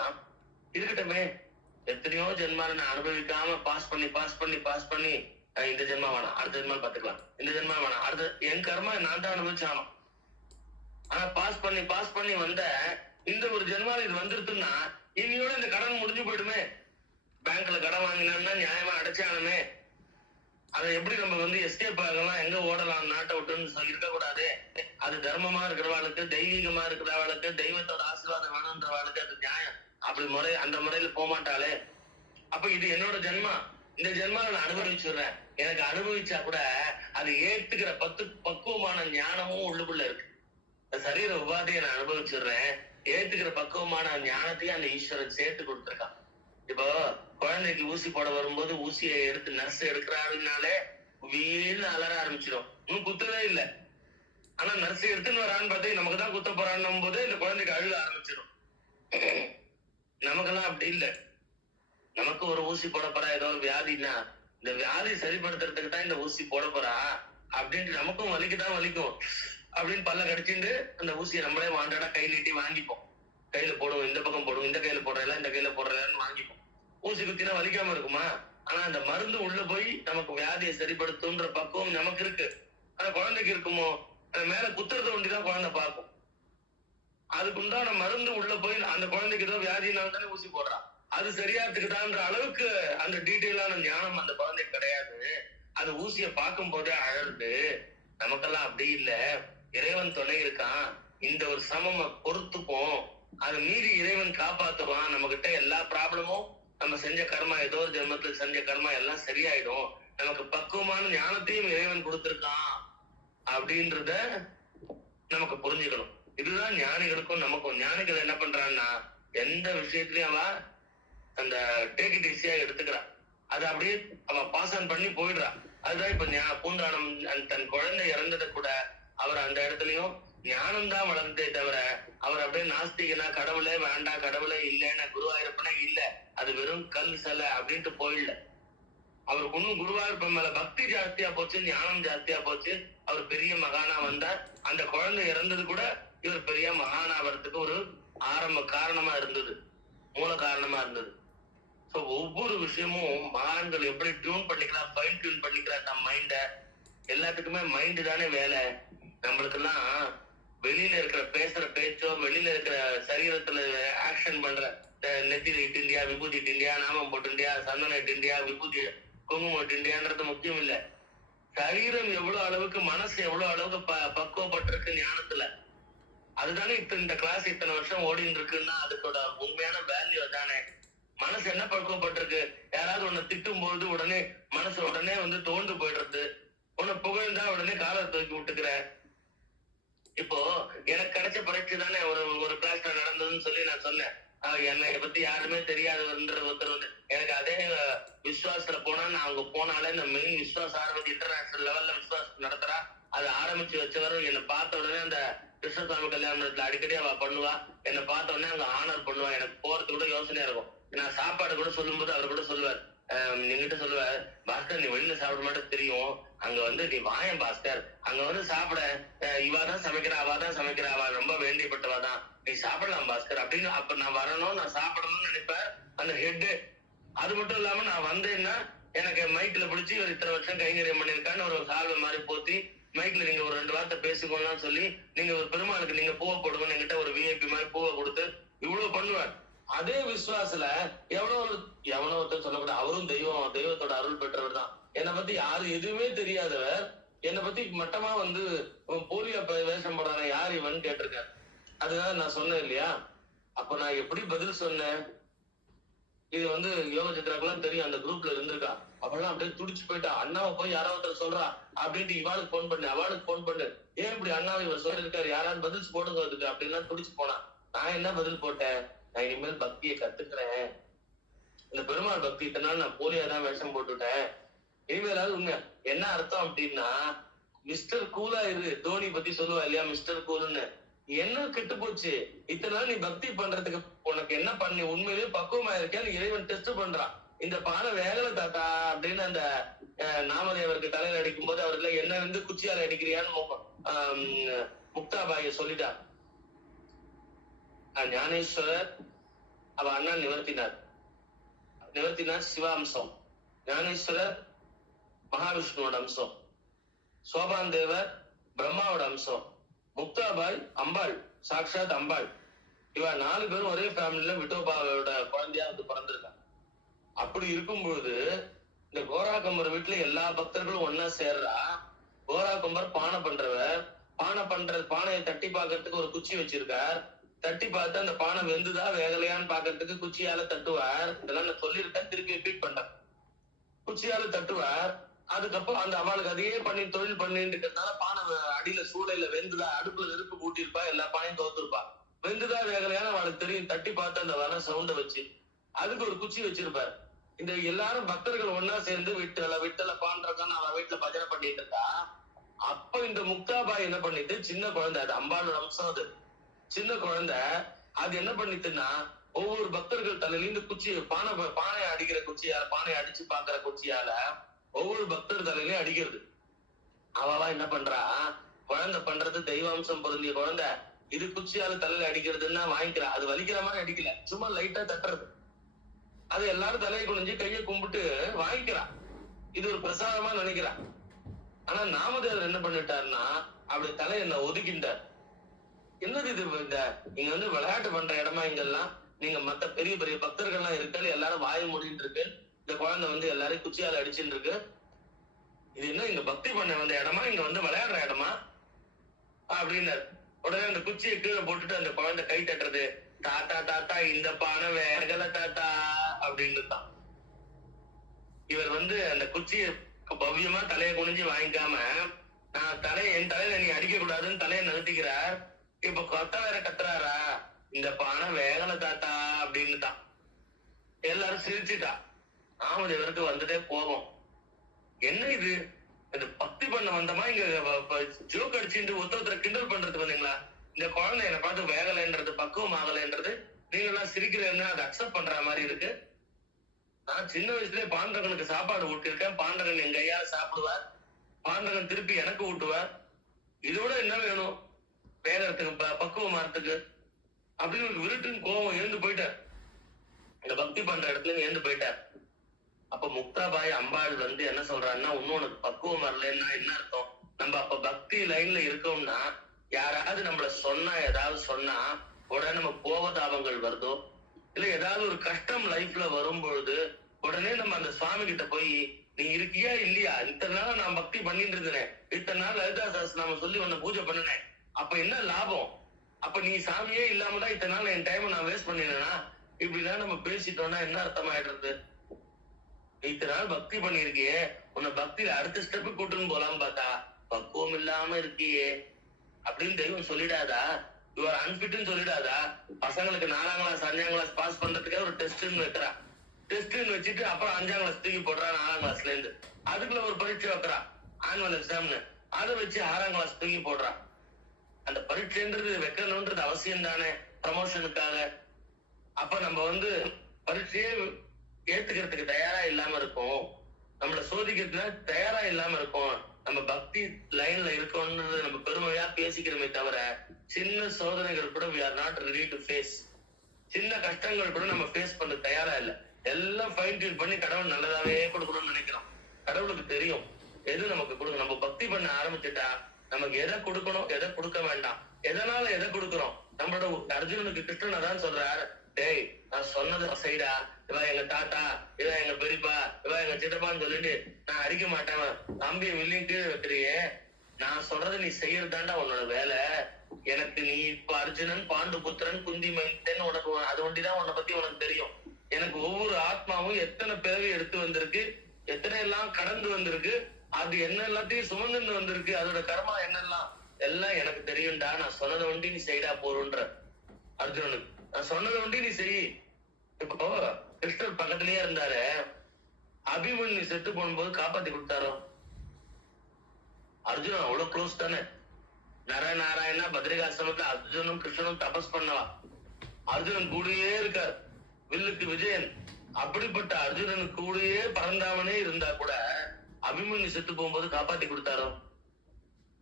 இருக்கட்டுமே, எத்தனையோ ஜென்மால நான் அனுபவிக்காம பாஸ் பண்ணி இந்த ஜென்மா வேணாம், அடுத்த ஜென்மா பாத்துக்கலாம், இந்த ஜென்மா வேணாம், அடுத்த என் கர்மா நான் தான் அனுபவிச்சாலும். ஆனா பாஸ் பண்ணி வந்த இந்த ஒரு ஜென்மால இது வந்துருச்சுன்னா இனியோட இந்த கடன் முடிஞ்சு போயிடுமே. பேங்க்ல கடன் வாங்கினா நியாயமா அடைச்சாலுமே அதை எப்படி நம்ம எஸ்கேப் ஆகலாம், எங்க ஓடலாம் நாட்டை விட்டுன்னு இருக்கக்கூடாது. அது தர்மமா இருக்கிறவாளுக்கு, தெய்வீகமா இருக்கிறவாளுக்கு, தெய்வத்தோட ஆசீர்வாதம் வேணும்ன்றவாளுக்கு அது நியாயம். அப்படி அந்த முறையில போகமாட்டாளே. அப்ப இது என்னோட ஜென்மா, இந்த ஜென்மாவை நான் அனுபவிச்சுடுறேன். எனக்கு அனுபவிச்சா கூட அது ஏத்துக்கிற பக்குவமான ஞானமும் உள்ளுக்குள்ள இருக்கு. சரீர உபாதையை நான் அனுபவிச்சுடுறேன், ஏத்துக்கிற பக்குவமான ஞானத்தையும் அந்த ஈஸ்வரன் சேர்த்து கொடுத்துருக்கான். இப்போ குழந்தைக்கு ஊசி போட வரும்போது ஊசியை எடுத்து நர்ஸ் எடுக்கிறாருனாலே வீழ்னு அலற ஆரம்பிச்சிடும். இன்னும் குத்தவே இல்லை, ஆனா நர்ஸ் எடுத்துன்னு வரான்னு பார்த்தா நமக்கு தான் குத்த போறான்னும் போது இந்த குழந்தைக்கு அழுக ஆரம்பிச்சிடும். நமக்கெல்லாம் அப்படி இல்லை. நமக்கு ஒரு ஊசி போட போறா, ஏதோ ஒரு வியாதின்னா இந்த வியாதி சரிப்படுத்துறதுக்கு தான் இந்த ஊசி போட போறா அப்படின்ட்டு நமக்கும் வலிக்குதான் வலிக்கும் அப்படின்னு பல்ல கடிச்சுட்டு அந்த ஊசியை நம்மளே வாண்டாடா கை நீட்டி வாங்கிப்போம். கையில போடுவோம், இந்த பக்கம் போடுவோம், இந்த கையில போடுறதெல்லாம் இந்த கையில போடுறதான்னு வாங்கிப்போம். ஊசி குத்தினா வலிக்காம இருக்குமா? ஆனா அந்த மருந்து உள்ள போய் நமக்கு வியாதியை சரிப்படுத்தும்ன்ற பக்குவம் நமக்கு இருக்கு. ஆனா குழந்தைக்கு இருக்குமோ? அந்த மேல குத்துறத ஒண்டிதான் குழந்தை பார்க்கும். அதுக்கு உண்டான மருந்து உள்ள போய் அந்த குழந்தைக்கு ஏதோ வியாதினால தானே ஊசி போடுறான், அது சரியாத்துக்குதான்ற அளவுக்கு அந்த டீட்டெயிலான ஞானம் அந்த குழந்தைக்கு கிடையாது. அது ஊசிய பார்க்கும் போதே அழகு. நமக்கெல்லாம் அப்படி இல்ல, இறைவன் துணை இருக்கான், இந்த ஒரு சமம பொறுத்துப்போம், அதை மீறி இறைவன் காப்பாத்துவான். நம்ம கிட்ட எல்லா ப்ராப்ளமும் நம்ம செஞ்ச கர்மா, ஏதோ ஒரு ஜென்மத்துல செஞ்ச கர்மா எல்லாம் சரியாயிடும். நமக்கு பக்குவமான ஞானத்தையும் இறைவன் கொடுத்திருக்கான் அப்படின்றத நமக்கு புரிஞ்சுக்கணும். இதுதான் ஞானிகளுக்கும் நமக்கும். ஞானிகள் என்ன பண்றான்னா எந்த விஷயத்திலயும் அவ அந்த டேக் இட் ஈஸியா எடுத்துக்கிறான், அதை அப்படியே அவ பாஸ் ஆன் பண்ணி போயிடுறா. அதுதான் இப்ப பூந்தானம் தன் குழந்தை இறந்ததை கூட அவர் அந்த இடத்துலயும் ஞானம் தான் வளர்ந்தே தவிர அவர் அப்படியே நாஸ்திகனா, கடவுளே வேண்டாம், கடவுளே இல்லைன்னா, குருவாயூரப்பனே இல்ல, அது வெறும் கல் சிலை அப்படின்ட்டு போயிடல. அவருக்கு இன்னும் குருவாயூரப்பன் மேல பக்தி ஜாஸ்தியா போச்சு, ஞானம் ஜாஸ்தியா போச்சு. அவர் பெரிய மகானா வந்தார். அந்த குழந்தை இறந்தது கூட இவர் பெரிய மகானா வரத்துக்கு ஒரு ஆரம்ப காரணமா இருந்தது, மூல காரணமா இருந்தது. சோ ஒவ்வொரு விஷயமும் மகான்கள் எப்படி டியூன் பண்ணிக்கிறா, ஃபைன் டியூன் பண்ணிக்கிறா தம் மைண்ட. எல்லாத்துக்குமே மைண்டு தானே வேலை. நம்மளுக்கெல்லாம் வெளியில இருக்கிற பேசுற பேச்சோ, வெளியில இருக்கிற சரீரத்துல ஆக்ஷன் பண்ற நெத்தில இட்டு இண்டியா, விபூதி இட்டு இண்டியா, நாமம் போட்டு இண்டியா, சந்தனம் இட்டு இண்டியா, விபூதி குங்குமம் இட்டு இண்டியான்றது முக்கியம் இல்ல. சரீரம் எவ்வளவு அளவுக்கு, மனசு எவ்வளவு அளவுக்கு பக்குவப்பட்டிருக்கு ஞானத்துல, அதுதானே இப்ப இந்த கிளாஸ் இத்தனை வருஷம் ஓடின்னு இருக்குன்னா அதுக்கோட உண்மையான வேல்யூ தானே. மனசு என்ன பக்குவப்பட்டிருக்கு? யாராவது உன்னை திட்டும் போது உடனே மனசு உடனே வந்து தோண்டு போயிடுறது, உன்னை புகழ்ந்தா உடனே காலை தூக்கி விட்டுக்கிற. இப்போ எனக்கு கிடைச்ச பரீட்சை தானே ஒரு ஒரு கிளாஸ்ல நடந்ததுன்னு சொல்லி நான் சொன்னேன். என்னை பத்தி யாருமே தெரியாதுன்ற ஒருத்தர் வந்து எனக்கு அதே விசுவாசத்துல போனா, நான் அங்க போனாலே இந்த மெயின் விசுவாச ஆரம்பிச்சு இன்டர்நேஷனல் லெவல்ல விசுவாசம் நடத்துறா. அதை ஆரம்பிச்சு வச்சவரும் என்னை பார்த்த உடனே அந்த கிருஷ்ணசாமி கல்யாணத்துல அடிக்கடி அவ பண்ணுவா. என்னை பார்த்த உடனே அங்க ஆனர் பண்ணுவா. எனக்கு போறது கூட யோசனையா இருக்கும். நான் சாப்பாடு கூட சொல்லும் போது அவர் கூட சொல்லுவார், என்கிட்ட சொல்லுவார், பாஸ்கர் நீ வெளியில சாப்பிட மாட்டேன் தெரியும், அங்க வந்து நீ வாயன் பாஸ்கர், அங்க வந்து சாப்பிட இவாதான் சமைக்கிறா, அவாதான் சமைக்கிறா, அவ ரொம்ப வேண்டியப்பட்டவாதான், நீ சாப்பிடலாம் பாஸ்கர் அப்படின்னு. அப்ப நான் வரணும், நான் சாப்பிடணும்னு நினைப்பேன் அந்த ஹெட். அது மட்டும் இல்லாம நான் வந்தேன்னா எனக்கு மைக்ல பிடிச்சி ஒரு இத்தனை வருஷம் கைங்கரியம் பண்ணிருக்கான்னு ஒரு சால்வை மாதிரி போத்தி மைக்ல நீங்க ஒரு 2 வார்த்தை பேசிக்கோன்னு சொல்லி, நீங்க ஒரு பெருமாளுக்கு நீங்க பூவை போடுவோம் என்கிட்ட ஒரு விஐபி மாதிரி பூவை கொடுத்து இவ்வளவு பண்ணுவார். அதே விசுவாசல எவனோ ஒருத்தர் சொல்லக்கூட, அவரும் தெய்வத்தோட அருள் பெற்றவர் தான். என்னை பத்தி யாரும் எதுவுமே தெரியாதவர் என்னை பத்தி மட்டமா வந்து போலியா வேஷம் போடுறாங்க, யார் இவன் கேட்டிருக்காரு. அதுதான் நான் சொன்னேன் இல்லையா. அப்ப நான் எப்படி பதில் சொன்னேன்? இது வந்து யோக சித்ராக்கெல்லாம் தெரியும், அந்த குரூப்ல இருந்திருக்கா. அப்பெல்லாம் அப்படியே துடிச்சு போயிட்டா. அண்ணாவை போய் யாராவது சொல்றா அப்படின்ட்டு இவாளுக்கு போன் பண்ணு, அவளுக்கு போன் பண்ணு, ஏன் இப்படி அண்ணாவை இவர் சொல்லிருக்காரு, யாராவது பதில் போடுங்க அதுக்கு அப்படின்னா துடிச்சு போனா. நான் என்ன பதில் போட்டேன்? நான் இனிமேல் பக்தியை கத்துக்கிறேன். இந்த பெருமாள் பக்தி இத்தனை நான் போலியா தான் வேஷம் போட்டுட்டேன். இனிமேலாவது உண்மை என்ன அர்த்தம் அப்படின்னா, மிஸ்டர் கூலா இரு. தோனி பத்தி சொல்லுவா இல்லையா, மிஸ்டர் கூல்னு. என்ன கெட்டு போச்சு? இத்தனை நாள் நீ பக்தி பண்றதுக்கு உனக்கு என்ன பண்ணி உண்மையிலேயே பக்குவமா இருக்கேன்னு இறைவன் டெஸ்ட் பண்றான். இந்த பானை வேகல தாத்தா அப்படின்னு அந்த நாமதேவருக்கு தலையில அடிக்கும் போது அவர்ல என்ன வந்து குச்சியால அடிக்கிறியான்னு முக்தாபாய சொல்லிட்டா. ஞானேஸ்வரர் அவ அண்ணா நிவர்த்தினார் சிவாம்சம், ஞானேஸ்வரர் மகாவிஷ்ணுவோட அம்சம், சோபான் தேவர் பிரம்மாவோட அம்சம், முக்தாபாய் அம்பாள், சாக்ஷாத் அம்பாள். இவ 4 பேரும் ஒரே ஃபேமிலில விட்டோபாவோட குழந்தையா வந்து பிறந்திருக்காங்க. அப்படி இருக்கும்பொழுது இந்த கோரா கம்பர் வீட்டுல எல்லா பக்தர்களும் ஒன்னா சேர்றா. கோரா கம்பர் பானை பண்றவர், பானையை தட்டி பாக்கிறதுக்கு ஒரு குச்சி வச்சிருக்கார். தட்டி பார்த்து அந்த பானை வெந்துதா வேகலையான்னு பாக்கிறதுக்கு குச்சியால தட்டுவார். இதெல்லாம் நான் சொல்லியிருக்கேன், திருப்பி ரிப்பீட் பண்றேன். குச்சியால தட்டுவார். அதுக்கப்புறம் அந்த அவளுக்கு அதையே பண்ணி தொழில் பண்ணிட்டு இருக்கிறதுனால பானை அடியில சூளையில வெந்துதா, அடுப்புல நெருப்பு கூட்டியிருப்பா, எல்லா பானையும் தோத்துருப்பா. வெந்துதா வேகலையான அவளுக்கு தெரியும். தட்டி பார்த்து அந்த வர சவுண்ட வச்சு அதுக்கு ஒரு குச்சி வச்சிருப்பார். இந்த எல்லாரும் பக்தர்கள் ஒன்னா சேர்ந்து விட்டல பான்றக்கான அவ வீட்டுல பஜனை பண்ணிட்டு இருக்கா. அப்ப இந்த முக்தாபாய் என்ன பண்ணிட்டு, சின்ன குழந்தை, அது அம்பாளோட அம்சம், அது சின்ன குழந்தை, அது என்ன பண்ணிட்டுன்னா ஒவ்வொரு பக்தர்கள் தலையில இந்த குச்சி பானையை அடிக்கிற குச்சியால, பானையை அடிச்சு பாக்குற குச்சியால ஒவ்வொரு பக்தர் தலையிலயும் அடிக்கிறது. அவவா என்ன பண்றா, குழந்தை பண்றது தெய்வாம்சம் பொருந்திய குழந்தை, இது குச்சியால தலையில அடிக்கிறதுன்னா வாங்கிக்கிறா. அது வலிக்கிற மாதிரி அடிக்கல, சும்மா லைட்டா தட்டுறது. அது எல்லாரும் தலையை குனிஞ்சு கையை கும்பிட்டு வாங்கிக்கிறா. இது ஒரு பிரசாதமா நினைக்கிறா. ஆனா நாமதேவர் என்ன பண்ணிட்டாருன்னா அப்படி தலையை என்ன ஒதுக்கிட்டார். என்னது இது, இங்க வந்து விளையாட்டு பண்ற இடமா இங்கெல்லாம், நீங்க மத்த பெரிய பெரிய பக்தர்கள்லாம் இருக்காரு, எல்லாரும் வாய மூடிட்டு இருக்கு, இந்த குழந்தை வந்து எல்லாரையும் குச்சியால அடிச்சுட்டு இருக்கு, இது என்ன இங்க பக்தி பண்ண வந்த இடமா, இங்க வந்து விளையாடுற இடமா அப்படின்னாரு. உடனே அந்த குச்சியை கீழே போட்டுட்டு அந்த குழந்தை கை தட்டுறது, தாத்தா தாத்தா இந்த பானை வேகல தாத்தா அப்படின்னு தான். இவர் வந்து அந்த குச்சியை பவ்யமா தலையை குனிஞ்சு வாங்கிக்காம, நான் என் தலையில நீ அடிக்க கூடாதுன்னு தலையை நிறுத்திக்கிறார். இப்ப கொத்த வேற கத்துறாரா, இந்த பானை வேகல தாத்தா அப்படின்னு தான். எல்லாரும் சிரிச்சுட்டா. நாமதேவருக்கு வந்துட்டே போவோம், என்ன இது, இந்த பக்தி பண்ண வந்தமா இங்க ஜோக் அடிச்சுட்டு ஒருத்தர கிண்டல் பண்றது வந்தீங்களா? இந்த குழந்தை என்னை பார்த்து வேகலைன்றது, பக்குவம் ஆகலைன்றது, நீங்க எல்லாம் சிரிக்கிறேன்னு அதை அக்செப்ட் பண்ற மாதிரி இருக்கு. நான் சின்ன வயசுலயே பாண்டகனுக்கு சாப்பாடு ஊட்டிருக்கேன், பாண்டகன் என் கையால சாப்பிடுவார், பாண்டகன் திருப்பி எனக்கு ஊட்டுவார், இதோட என்ன வேணும் வேகறதுக்கு, பக்குவமாறதுக்கு அப்படின்னு விருட்டுன்னு கோபம் எழுந்து போயிட்டார். இந்த பக்தி பண்ற இடத்துல எழுந்து போயிட்டார். அப்ப முக்தாபாய் அம்பாள் வந்து என்ன சொல்றான்னா, உனக்கு பக்குவம் வரலன்னா என்ன அர்த்தம்? நம்ம அப்ப பக்தி லைன்ல இருக்கோம்னா யாராவது நம்மள சொன்னா, ஏதாவது சொன்னா உடனே நம்ம கோபதாபங்கள் வருதோ, இல்ல ஏதாவது ஒரு கஷ்டம் லைஃப்ல வரும்பொழுது உடனே நம்ம அந்த சுவாமி கிட்ட போய், நீ இருக்கியா இல்லையா, இத்தனை நாள் நான் பக்தி பண்ணிட்டு இருந்தேன், இத்தனை நாள் லலிதா சஹஸ்ரநாமம் சொல்லி உன்னை பூஜை பண்ணினேன், அப்ப என்ன லாபம்? அப்ப நீ சாமியே இல்லாம தான் இத்தனை நாள் என் டைம் நான் வேஸ்ட் பண்ணினேனா? இப்படிலாம் நம்ம பேசிட்டோம்னா என்ன அர்த்தம் ஆயிடுறது? இத்தனை நாள் பக்தி பண்ணிருக்கியே, உன்னை பக்தியில அடுத்த ஸ்டெப்பு கூட்டுன்னு போலாம் பார்த்தா பக்குவம் இல்லாம இருக்கியே அப்படின்னு தெய்வம் சொல்லிடாதா? யுவர் அன்பிட்னு சொல்லிடாதா? பசங்களுக்கு 4ஆம் கிளாஸ் 5ஆம் கிளாஸ் பாஸ் பண்றதுக்கே ஒரு டெஸ்ட்னு வைக்கிறா. டெஸ்ட்னு வச்சுட்டு அப்புறம் 5ஆம் கிளாஸ் தூக்கி போடுறா 4ஆம் கிளாஸ்ல இருந்து. அதுக்குள்ள ஒரு பரீட்சை வைக்கிறா, ஆனுவல் எக்ஸாம்னு. அதை வச்சு 6ஆம் கிளாஸ் தூக்கி போடுறா. அந்த பரீட்சைன்றது வைக்கணும்ன்றது அவசியம் தானே ப்ரமோஷனுக்காக. அப்ப நம்ம வந்து பரீட்சையே ஏத்துக்கிறதுக்கு தயாரா இல்லாம இருக்கும், நம்மள சோதிக்கிறதுல தயாரா இல்லாம இருக்கும். நம்ம பக்தி லைன்ல இருக்கோம்ன்றது நம்ம பெருமையா பேசிக்கிறோமே தவிர சின்ன சோதனைகள் கூட we are not ready to face. சின்ன கஷ்டங்கள் கூட நம்ம ஃபேஸ் பண்ண தயாரா இல்ல. எல்லாம் ஃபைன் டியூன் பண்ணி கடவுள் நல்லதாவே கொடுக்கணும்னு நினைக்கிறோம். கடவுளுக்கு தெரியும் எது நமக்கு கொடுக்கணும். நம்ம பக்தி பண்ண ஆரம்பிச்சுட்டா நமக்கு எதை கொடுக்கணும் எதை கொடுக்க வேண்டாம், எதனால எதை கொடுக்கிறோம். நம்மளோட அர்ஜுனனுக்கு கிருஷ்ணன் அதான் சொல்றாரு, டேய் நான் சொன்னது சைடா, இவா எங்க தாத்தா, இவா எங்க பெரியப்பா, இவா எங்க சித்தப்பான்னு சொல்லிட்டு நான் அடிக்க மாட்டேன். தம்பியை வில்லியும் கீழே வைக்கிறியே, நான் சொல்றதை நீ செய்யறதாண்டா உன்னோட வேலை. எனக்கு நீ இப்ப அர்ஜுனன், பாண்டு புத்திரன், குந்தி மைந்தன், உனக்கு அது ஒண்டிதான் உன்னை பத்தி உனக்கு தெரியும். எனக்கு ஒவ்வொரு ஆத்மாவும் எத்தனை பிறவி எடுத்து வந்திருக்கு, எத்தனை எல்லாம் கடந்து வந்திருக்கு, அது என்ன எல்லாத்தையும் சுமந்து வந்திருக்கு, அதோட கர்மா என்னெல்லாம் எல்லாம் எனக்கு தெரியும்டா. நான் சொன்னதை ஒண்டி நீ செய்டா போறன்ற அர்ஜுனனுக்கு. நான் சொன்னதை ஒண்டி நீ செய். இப்போ கிருஷ்ணர் பக்கத்திலேயே இருந்தாரு, அபிமன்யு செத்து போகும்போது காப்பாத்தி கொடுத்தாரோ? அர்ஜுனன் அவ்வளவு க்ளோஸ் தானே. நரநாராயணா பத்ரிகாசிரமத்துல அர்ஜுனும் கிருஷ்ணனும் தபஸ் பண்ணவா. அர்ஜுனன் கூடயே இருக்கார், வில்லுக்கு விஜயன். அப்படிப்பட்ட அர்ஜுனன் கூடயே பறந்தாமனே இருந்தா கூட அபிமன்யு செத்து போகும்போது காப்பாத்தி கொடுத்தாரோ?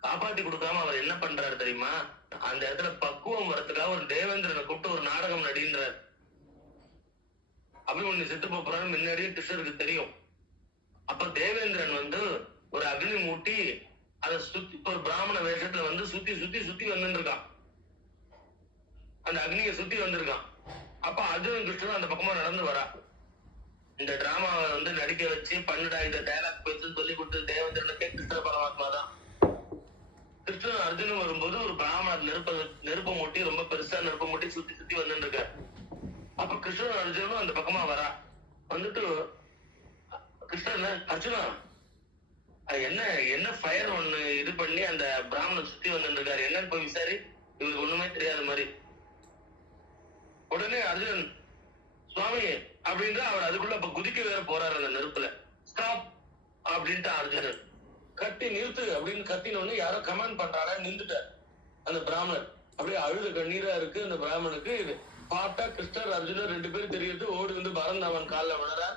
காப்பாத்தி கொடுக்காம அவர் என்ன பண்றாரு தெரியுமா? அந்த இடத்துல பக்குவம் வரத்துக்காக ஒரு தேவேந்திரனை கூப்பிட்டு ஒரு நாடகம் நடின்றார். அபிமன்யு செத்து போறாரு முன்னாடியே கிருஷ்ணருக்கு தெரியும். அப்ப தேவேந்திரன் வந்து ஒரு அக்னி மூட்டி அதை சுத்தி ஒரு பிராமண வேஷத்துல வந்து சுத்தி சுத்தி சுத்தி வந்துட்டு இருக்கான். அந்த அக்னியை சுத்தி வந்திருக்கான். அப்ப அர்ஜுனன் கிருஷ்ணன் அந்த பக்கமா நடந்து வரா. இந்த டிராமாவை வந்து நடிக்க வச்சு பண்ணுடா இந்த டைலாக் பேசுன்னு சொல்லி கொடுத்து தேவேந்திரனுக்கே கிருஷ்ண பரமாத்மா தான். கிருஷ்ணன் அர்ஜுனன் வரும்போது ஒரு பிராமணர் நெருப்ப மூட்டி, ரொம்ப பெருசா நெருப்ப மூட்டி சுத்தி சுத்தி வந்துட்டு இருக்காரு. அப்ப கிருஷ்ணன் அர்ஜுனும் அந்த பக்கமா வரா. வந்துட்டு கிருஷ்ணன், அர்ஜுனா என்ன என்ன ஃபயர் ஒண்ணு இது பண்ணி அந்த பிராமணன் சுத்தி வந்துட்டு இருக்காரு, என்னன்னு போய் விசாரி, இவருக்கு ஒண்ணுமே தெரியாத மாதிரி. உடனே அர்ஜுனன், சுவாமி அப்படின்ற அவர் அதுக்குள்ள இப்ப குதிக்க வேற போறாரு அந்த நெருப்புல. ஸ்டாப் அப்படின்ட்டு அர்ஜுனன். கட்டி நிறுத்து அப்படின்னு கத்தினோன்னு யாரோ கமெண்ட் பண்றாரா, நின்றுட்டார் அந்த பிராமணர். அப்படியே அழுத கண்ணீரா இருக்கு அந்த பிராமணுக்கு. பாட்டா கிருஷ்ணர் அர்ஜுனர் 2 பேரும் தெரியுது. ஓடி வந்து பரந்த் அவன் காலில் விழறா.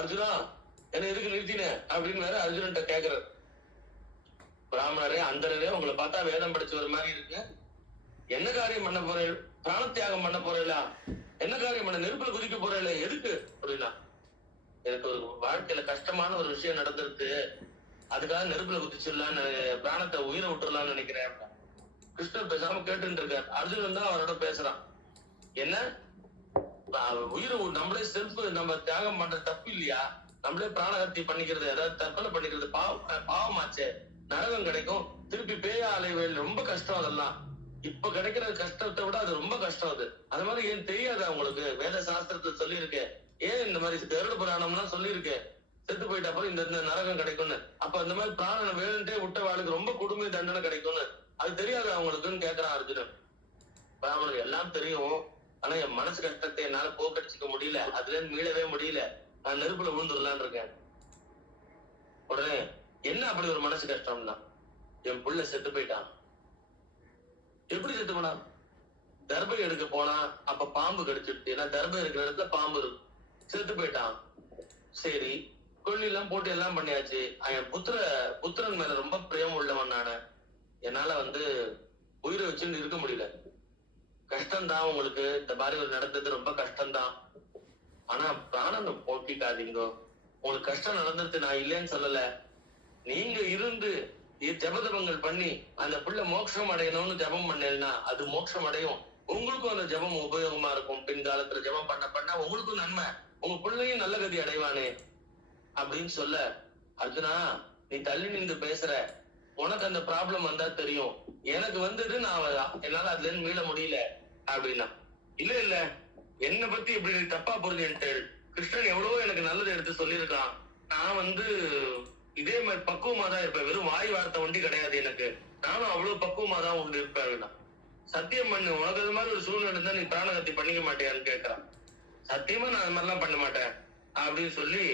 அர்ஜுனா என்ன எதுக்கு நிறுத்தின அப்படின்னு வேற அர்ஜுனன்ட்ட கேக்குறாரு. பிராமணரே அந்தரே, உங்களை பார்த்தா வேதம் படிச்சவர் மாதிரி இருக்கு, என்ன காரியம் பண்ண போறேன்? பிராண தியாகம் பண்ண போறேல, என்ன காரியம் பண்ண? நெருப்புல குதிக்க போறேல, எதுக்கு அப்படின்னா? எனக்கு ஒரு வாழ்க்கையில கஷ்டமான ஒரு விஷயம் நடந்துருக்கு, அதுக்காக நெருப்புல குதிச்சிடலான்னு, பிராணத்தை உயிரை விட்டுறலாம்னு நினைக்கிறேன். கிருஷ்ணர் பேசாம கேட்டு இருக்காரு. அர்ஜுனன் தான் அவரோட பேசுறான். என்ன உயிரை நம்மளே செல்ஃப் நம்ம தியாகம் பண்றது தப்பு இல்லையா? நம்மளே பிராணகத்தி பண்ணிக்கிறது, அதாவது தற்கொலை பண்ணிக்கிறது பாவமாச்சே, நரகம் கிடைக்கும், திருப்பி பேய அலைவேல், ரொம்ப கஷ்டம் அதெல்லாம். இப்ப கிடைக்கிற கஷ்டத்தை விட அது ரொம்ப கஷ்டம். அது மாதிரி ஏன் தெரியாதா உங்களுக்கு? வேத சாஸ்திரத்துல சொல்லியிருக்கேன், ஏன் இந்த மாதிரி கருட புராணம்லாம் சொல்லியிருக்கேன், செத்து போயிட்ட அப்புறம் இந்த நரகம் கிடைக்கும்னு. அப்ப இந்த மாதிரி பிராணனை வேணுன்ட்டே விட்ட வாழ்க்கை ரொம்ப கொடுமை தண்டனை கிடைக்கும்னு அது தெரியாதா அவங்களுக்குன்னு கேக்குறான் அர்ஜுனன். பிராமணன் எல்லாம் தெரியும், ஆனா என் மனசு கஷ்டத்தை என்னால போக்கடிச்சுக்க முடியல, அதுல இருந்து மீளவே முடியல, நான் நெருப்புல விழுந்துடலான் இருக்கேன். உடனே என்ன அப்படி ஒரு மனசு கஷ்டம்னா, என் புள்ள செத்து போயிட்டான். எப்படி செத்து போனான்? தர்பை எடுக்க போனா, அப்ப பாம்பு கடிச்சிடுச்சு. ஏன்னா தர்பை இருக்கிற இடத்துல பாம்பு இருக்கு. செத்து போயிட்டான். சரி, கொல்லி எல்லாம் போட்டு எல்லாம் பண்ணியாச்சு. என் புத்திரன் மேல ரொம்ப பிரேமம் உள்ளவன் நானு. என்னால வந்து உயிரை வச்சுன்னு இருக்க முடியல. கஷ்டம்தான் உங்களுக்கு, இந்த மாதிரி ஒரு நடந்தது ரொம்ப கஷ்டம்தான். ஆனா பிராணனை போக்கிக்காதீங்கோ. உங்களுக்கு கஷ்டம் நடந்துட்டு நான் இல்லைன்னு சொல்லல. நீங்க இருந்து ஜபதபங்கள் பண்ணி அந்த புள்ள மோட்சம் அடையணும்னு ஜபம் பண்ணேன்னா அது மோட்சம் அடையும். உங்களுக்கும் அந்த ஜபம் உபயோகமா இருக்கும். பின்காலத்துல ஜபம் பண்ண உங்களுக்கும் நன்மை, உங்க பிள்ளையும் நல்ல கதி அடைவானே அப்படின்னு சொல்ல, அர்ஜுனா நீ தள்ளி நின்று பேசுற, உனக்கு அந்த ப்ராப்ளம் வந்தா தெரியும், எனக்கு வந்தது நான் என்னால அதுல இருந்து மீள முடியல அப்படின்னா. இல்ல என்னை பத்தி இப்படி நீ தப்பா புரிஞ்சுட்டு, கிருஷ்ணன் எவ்வளவோ எனக்கு நல்லது எடுத்து சொல்லியிருக்கான். நான் வந்து இதே மாதிரி பக்குவமா தான் இருப்பேன். வெறும் வாய் வார்த்தை ஒண்டி கிடையாது எனக்கு. நானும் அவ்வளவு பக்குவமா தான் உண்டு இருப்பேன். சத்தியம் பண்ணு, உனக்கு அது மாதிரி ஒரு சூழ்நிலை இருந்தா நீ பிராணகத்தி பண்ணிக்க மாட்டியான்னு கேட்கறான். சத்தியமா நான் அது மாதிரிலாம் பண்ண மாட்டேன் அப்படின்னு சொல்லி,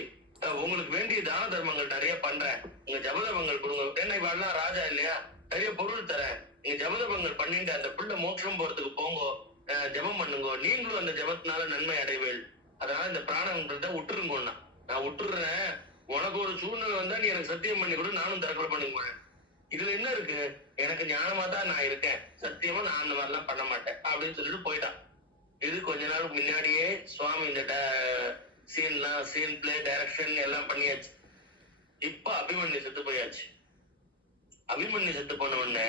உங்களுக்கு வேண்டிய தான தர்மங்கள் நிறைய பண்றேன், உங்க ஜபதபங்கள் கொடுங்க. ஏன்னா இவெல்லாம் ராஜா இல்லையா, நிறைய பொருள் தரேன், நீங்க ஜபதபங்கள் பண்ணிட்டு அந்த பிள்ளை மோட்சம் போறதுக்கு போங்க, ஜபம் பண்ணுங்க, நீங்களும் அந்த ஜபத்தினால நன்மை அடைவேள். அதனால இந்த பிராணன்றத விட்டுருங்கண்ணா, நான் விட்டுறேன். உனக்கு ஒரு சூழ்நிலை வந்தா நீ எனக்கு சத்தியம் பண்ணி கொடு, நானும் தற்கொலை பண்ணிக்குவேன். இதுல என்ன இருக்கு, எனக்கு ஞானமா தான் நான் இருக்கேன், சத்தியமா நான் அந்த மாதிரிலாம் பண்ண மாட்டேன் அப்படின்னு சொல்லிட்டு போயிட்டான். இது கொஞ்ச நாள் முன்னாடியே சுவாமி இந்த சீன் பிளே டைரக்ஷன் எல்லாம் பண்ணியாச்சு. இப்ப அபிமன்யு செத்து போயாச்சு. அபிமன்யு செத்து போன உடனே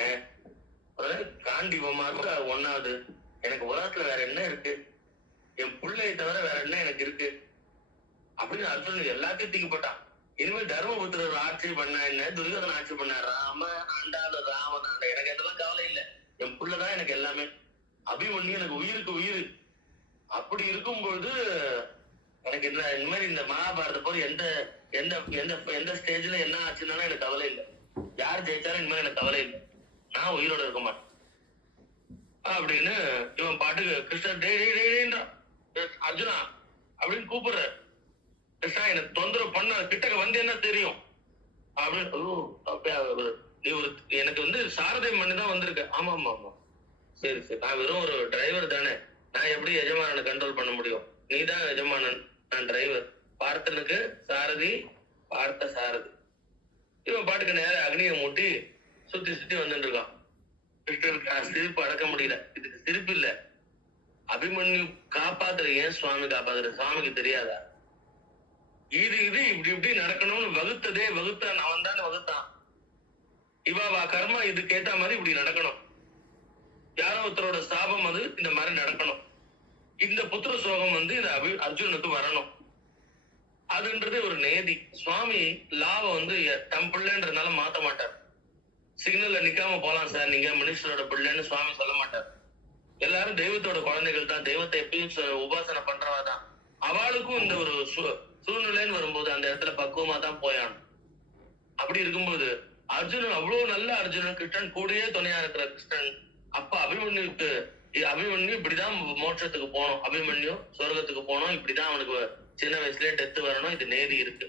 காண்டிவமாக ஒன்னாவது, எனக்கு உலகத்துல வேற என்ன இருக்கு, என் பிள்ளையை தவிர வேற என்ன எனக்கு இருக்கு அப்படின்னு அர்ஜுனன் எல்லாத்தையும் தூக்கி போட்டான். இனிமேல் தர்மபுத்திரர் ஆட்சி பண்ண என்ன, துரியோதன ஆட்சி பண்ண, ராம ஆண்டாளு ராமன் ஆண்ட, எனக்கு அதெல்லாம் கவலை இல்லை, என் பிள்ளைதான் எனக்கு எல்லாமே. அபிமன்யு எனக்கு உயிருக்கு உயிர். அப்படி இருக்கும்பொழுது எனக்கு இந்த மாதிரி இந்த மகாபாரத போர் எந்த எந்த எந்த எந்த ஸ்டேஜ்ல என்ன ஆச்சுன்னா எனக்கு கவலை இல்லை. யார் ஜெயிச்சாலும் இனிமேல் எனக்கு கவலை இல்லை, நான் உயிரோட இருக்க மாட்டேன் அப்படின்னு இவன் பாட்டுக்கு கிருஷ்ணன் டேன்றான். அர்ஜுனா அப்படின்னு கூப்பிடுற, கிருஷ்ணா எனக்கு தொந்தரவு பண்ண, கிட்டக்க வந்து என்ன தெரியும் அப்படின்னு. நீ ஒரு எனக்கு வந்து சாரதை பண்ணி தான் வந்திருக்க. ஆமா ஆமா ஆமா, சரி சரி, நான் வெறும் ஒரு டிரைவர் தானே, நான் எப்படி எஜமானனை கண்ட்ரோல் பண்ண முடியும், நீ தான் எஜமானன், நான் டிரைவர். பார்த்தனுக்கு சாரதி, பார்த்த சாரதி. இவன் பாட்டுக்கு நேரம் அக்னியை மூட்டி சுத்தி சுத்தி வந்துட்டு இருக்கான். கிருஷ்ணனுக்கு சிரிப்பு அடக்க முடியல. இதுக்கு சிரிப்பு இல்ல, அபிமன்யு காப்பாத்துற, ஏன் சுவாமி காப்பாத்துற, சுவாமிக்கு தெரியாதா இது இப்படி இப்படி நடக்கணும்னு வகுத்ததே, வகுத்தான் அவன் தானே வகுத்தான். இவா கர்மா இதுக்கு ஏத்த மாதிரி இப்படி நடக்கணும், யாரோ ஒருத்தரோட சாபம் அது இந்த மாதிரி நடக்கணும், இந்த புத்திர சோகம் வந்து இந்த அர்ஜுனனுக்கு வரணும், அதுன்றது ஒரு நேதி. சுவாமி லாவை வந்து தம் பிள்ளைன்றதுனால மாத்த மாட்டார். சிக்னல்ல நிக்காம போலாம் சார், நீங்க மனுஷனோட பிள்ளைன்னு சுவாமி சொல்ல மாட்டார். எல்லாரும் தெய்வத்தோட குழந்தைகள் தான், தெய்வத்தை எப்பயும் உபாசனை பண்றவா தான். அவளுக்கும் இந்த ஒரு சூழ்நிலைன்னு வரும்போது அந்த இடத்துல பக்குவமா தான் போயான். அப்படி இருக்கும்போது அர்ஜுனன் அவ்வளவு நல்ல அர்ஜுனன், கிருஷ்ணன் கூடயே துணையா இருக்கிற கிருஷ்ணன். அப்ப அபிமன்யு இப்படிதான் மோட்சத்துக்கு போனோம், அபிமன்யு சொர்க்கத்துக்கு போனோம், இப்படிதான் அவனுக்கு சின்ன வயசுலயே டெத்து வரணும், இது நேதி இருக்கு.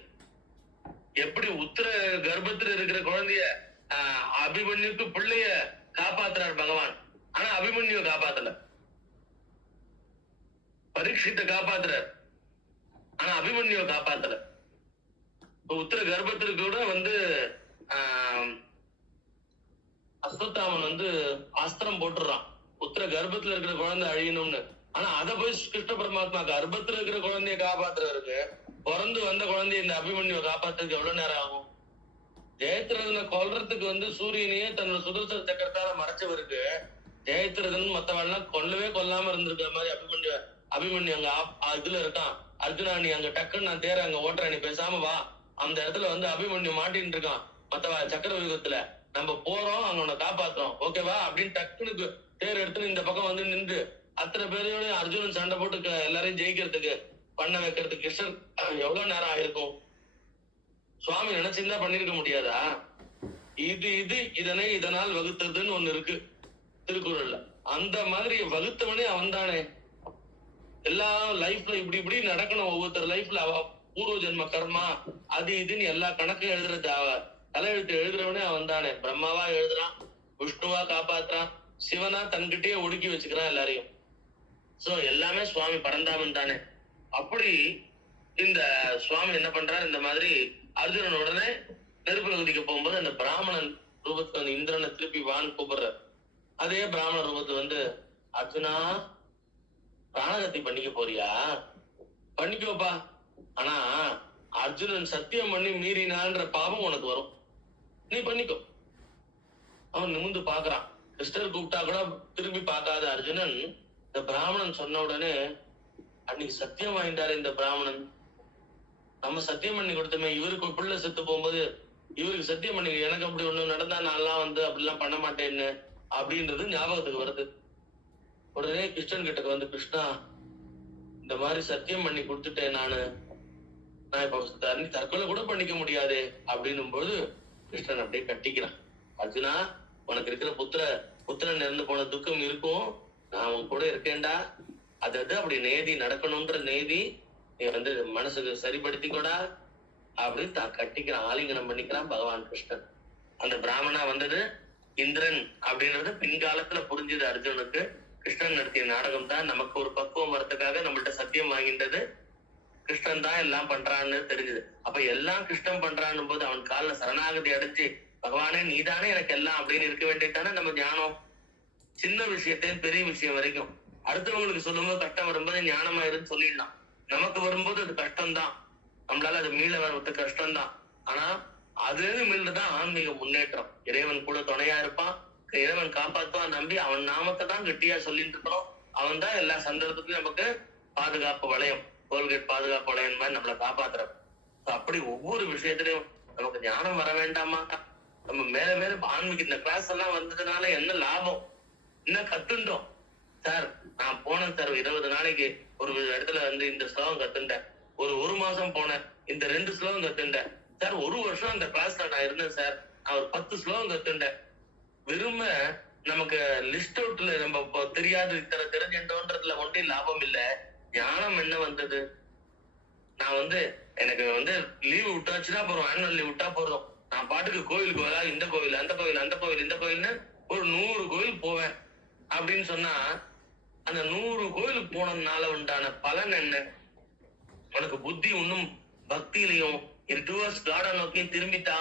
எப்படி உத்தர கர்ப்பத்துல இருக்கிற குழந்தைய அபிமன்யுக்கு பிள்ளைய காப்பாத்துறார் பகவான், ஆனா அபிமன்யு காப்பாத்தல. பரீட்சித்தை காப்பாத்துறார், ஆனா அபிமன்யுவை காப்பாத்தல. உத்தர கர்ப்பத்திற்கு கூட வந்து அஸ்வத்தாமன் வந்து அஸ்திரம் போட்டுறான், உத்தர கர்ப்பத்துல இருக்கிற குழந்தை அழியணும்னு. ஆனா அதை போய் கிருஷ்ண பரமாத்மா கர்ப்பத்துல இருக்கிற குழந்தைய காப்பாத்துறதுக்கு, பிறந்து வந்த குழந்தைய இந்த அபிமன்யுவை காப்பாத்துறதுக்கு எவ்வளவு நேரம் ஆகும்? ஜெயத்ரதனை கொல்றதுக்கு வந்து சூரியனையே தன்னோட சுதர்சன சக்கரத்தால மறைச்சவருக்கு ஜெயத்ரதன் மத்தவெல்லாம் கொல்லவே கொல்லாம இருந்திருக்கிற மாதிரி அபிமன்யு அங்க இதுல இருக்கான். அர்ஜுனா நீ அங்க டக்குன்னு நான் தேர அங்க ஓட்டுறேன், நீ பேசாம வா. அந்த இடத்துல வந்து அபிமன்யு மாட்டின்னு இருக்கான் மத்தவ சக்கர வியூகத்துல, நம்ம போறோம் அங்க உன்னை காப்பாத்துறோம், ஓகேவா அப்படின்னு டக்குனுக்கு தேர் எடுத்துன்னு இந்த பக்கம் வந்து நின்று அத்தனை பேரையோட அர்ஜுனன் சண்டை போட்டு எல்லாரையும் ஜெயிக்கிறதுக்கு பண்ண வைக்கிறதுக்கு கிருஷ்ணன் எவ்வளவு நேரம் ஆயிருக்கும்? சுவாமி நினைச்சிருந்தா பண்ணிருக்க முடியாதா? இதனால் வகுத்ததுன்னு ஒண்ணு இருக்கு திருக்குறள்ல, அந்த மாதிரி வகுத்தவனே அவன் தானே. எல்லா லைஃப்ல இப்படி இப்படி நடக்கணும், ஒவ்வொருத்தர் லைஃப்ல பூர்வ ஜென்ம கர்மா அது இதுன்னு எல்லா கணக்கும் எழுதுறது தலையெழுத்து எழுதுறவனே அவன் தானே. பிரம்மாவா எழுதுறான், விஷ்ணுவா காப்பாத்துறான், சிவனா தன்கிட்டயே ஒடுக்கி வச்சுக்கிறான் எல்லாரையும். சோ எல்லாமே சுவாமி பரந்தாமன் தானே. அப்படி இந்த சுவாமி என்ன பண்றாரு, இந்த மாதிரி அர்ஜுனன் உடனே நெருப்புல குதிக்க போகும்போது அந்த பிராமணன் ரூபத்துக்கு அந்த இந்திரனை திருப்பி வான்னு கூப்பிடுறாரு. அதே பிராமண ரூபத்து வந்து, அர்ஜுனா பிராணகத்தி பண்ணிக்க போறியா, பண்ணிக்கோப்பா, ஆனா அர்ஜுனன் சத்தியம் பண்ணி மீறினான்ற பாவம் உனக்கு வரும், நீ பண்ணிக்கோ. அவன் நிமிந்து பாக்குறான். கிருஷ்ணர் கூப்பிட்டா கூட திரும்பி பார்க்காத அர்ஜுனன் இந்த பிராமணன் சொன்ன உடனே, அன்னைக்கு சத்தியம் வாங்கிட்டாரு இந்த பிராமணன், நம்ம சத்தியம் பண்ணி கொடுத்தோமே, இவருக்கு பிள்ளை செத்து போகும்போது இவருக்கு சத்தியம் பண்ணி, எனக்கு அப்படி ஒண்ணு நடந்தா நான்லாம் வந்து அப்படிலாம் பண்ண மாட்டேன்னு அப்படின்றது ஞாபகத்துக்கு வருது. உடனே கிருஷ்ணன் கிட்ட வந்து, கிருஷ்ணா இந்த மாதிரி சத்தியம் பண்ணி கொடுத்துட்டேன் நான் இப்ப தற்கொலை கூட பண்ணிக்க முடியாது அப்படின்னும் போது கிருஷ்ணன் அப்படியே கட்டிக்கிறான். அர்ஜுனா, உனக்கு இருக்கிற புத்திரன் இறந்து போன துக்கம் இருக்கும், நான் உன் கூட இருக்கேன்டா. அது அப்படி நேதி நடக்கணும்ன்ற நேதி நீ மனசுக்கு சரிப்படுத்திக்கோடா அப்படின்னு தான் கட்டிக்கிறான், ஆலிங்கனம் பண்ணிக்கிறான் பகவான் கிருஷ்ணன். அந்த பிராமணா வந்தது இந்திரன் அப்படின்றது பின்காலத்துல புரிஞ்சது அர்ஜுனுக்கு. கிருஷ்ணன் நடத்திய நாடகம் தான் நமக்கு ஒரு பக்குவம் வரத்துக்காக நம்மள்ட்ட சத்தியம் வாங்கின்றது. கிருஷ்ணன் தான் எல்லாம் பண்றான்னு தெரிஞ்சது. அப்ப எல்லாம் கிருஷ்ணன் பண்றான்னு போது அவன் காலில் சரணாகதி அடைஞ்சு பகவானே நீதானே எனக்கு எல்லாம் அப்படின்னு இருக்க வேண்டியதானே நம்ம ஞானம். சின்ன விஷயத்தையும் பெரிய விஷயம் வரைக்கும் அடுத்தவங்களுக்கு சொல்லும்போது கஷ்டம் வரும்போது ஞானமா இருந்து சொல்லிடலாம். நமக்கு வரும்போது அது கஷ்டம்தான், நம்மளால அது மீள வர்றது கஷ்டம்தான். ஆனா அது மீள்தான் ஆன்மீக முன்னேற்றம். இறைவன் கூட துணையா இருப்பான், இறைவன் காப்பாத்துவான் நம்பி அவன் நாமத்தை தான் கெட்டியா சொல்லிட்டு இருக்கணும். அவன் தான் எல்லா சந்தர்ப்பத்திலும் நமக்கு பாதுகாப்பு வளையம், கோல்கேட் பாதுகாப்பு வளையம் மாதிரி நம்மளை காப்பாத்துறோம். அப்படி ஒவ்வொரு விஷயத்திலையும் நமக்கு ஞானம் வர வேண்டாமா? நம்ம மேல மேல ஆன்மீக இந்த கிளாஸ் எல்லாம் வந்ததுனால என்ன லாபம், என்ன கத்துண்டோம் சார்? நான் போனேன் சார் 20 நாளைக்கு ஒரு இடத்துல இந்த ஸ்லோகம் கத்துண்டேன். ஒரு மாசம் போனேன், இந்த 2 ஸ்லோகம் கத்துண்டேன் சார். ஒரு வருஷம் அந்த கிளாஸ்ல நான் இருந்தேன் சார், நான் ஒரு 10 ஸ்லோகம் கத்துண்டேன். வெறும நமக்கு லிஸ்ட் அவுட்ல நம்ம தெரியாது இத்தனை தெரிஞ்சுட்டோன்றதுல ஒன்றும் லாபம் இல்ல. ஞானம் என்ன வந்தது? நான் எனக்கு லீவு விட்டாச்சுன்னா போறோம், ஆனுவல் லீவ் விட்டா போறோம், நான் பாட்டுக்கு கோயிலுக்கு வரா, இந்த கோயில் அந்த கோயில் அந்த கோயில் இந்த கோயில்னு ஒரு 100 கோயில் போவேன் அப்படின்னு சொன்னா அந்த 100 கோயிலுக்கு போனதுனால உண்டான பலன் என்ன? உனக்கு புத்தி இன்னும் பக்தியிலையும் டுவர்ட்ஸ் காட நோக்கியும் திரும்பிட்டா.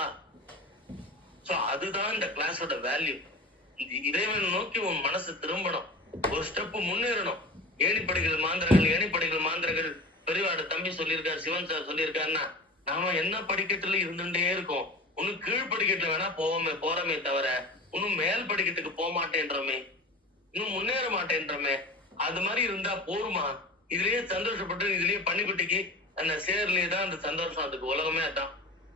சோ அதுதான் இந்த கிளாஸோட வேல்யூ. இறைவன் நோக்கி உன் மனசு திரும்பணும், ஒரு ஸ்டெப் முன்னேறணும். ஏணிப்படிகள் மாந்திரங்கள் பெரியவாட தம்பி சொல்லியிருக்காரு, சிவன் சார் சொல்லியிருக்காருன்னா நாம என்ன படிக்கட்டுல இருந்துட்டே இருக்கோம். இன்னும் கீழ் படிக்கட்டுல வேணா போறமே தவிர இன்னும் மேல் படிக்கட்டுக்கு போக மாட்டேன்றமே, இன்னும் முன்னேற மாட்டேன்றமே. அது மாதிரி இருந்தா போருமா? இதுலயே சந்தோஷப்பட்டு இதுலயே பன்னிக்குட்டிக்கு அந்த சேர்லயே தான் அந்த சந்தோஷம். அதுக்கு உலகமே அதான்.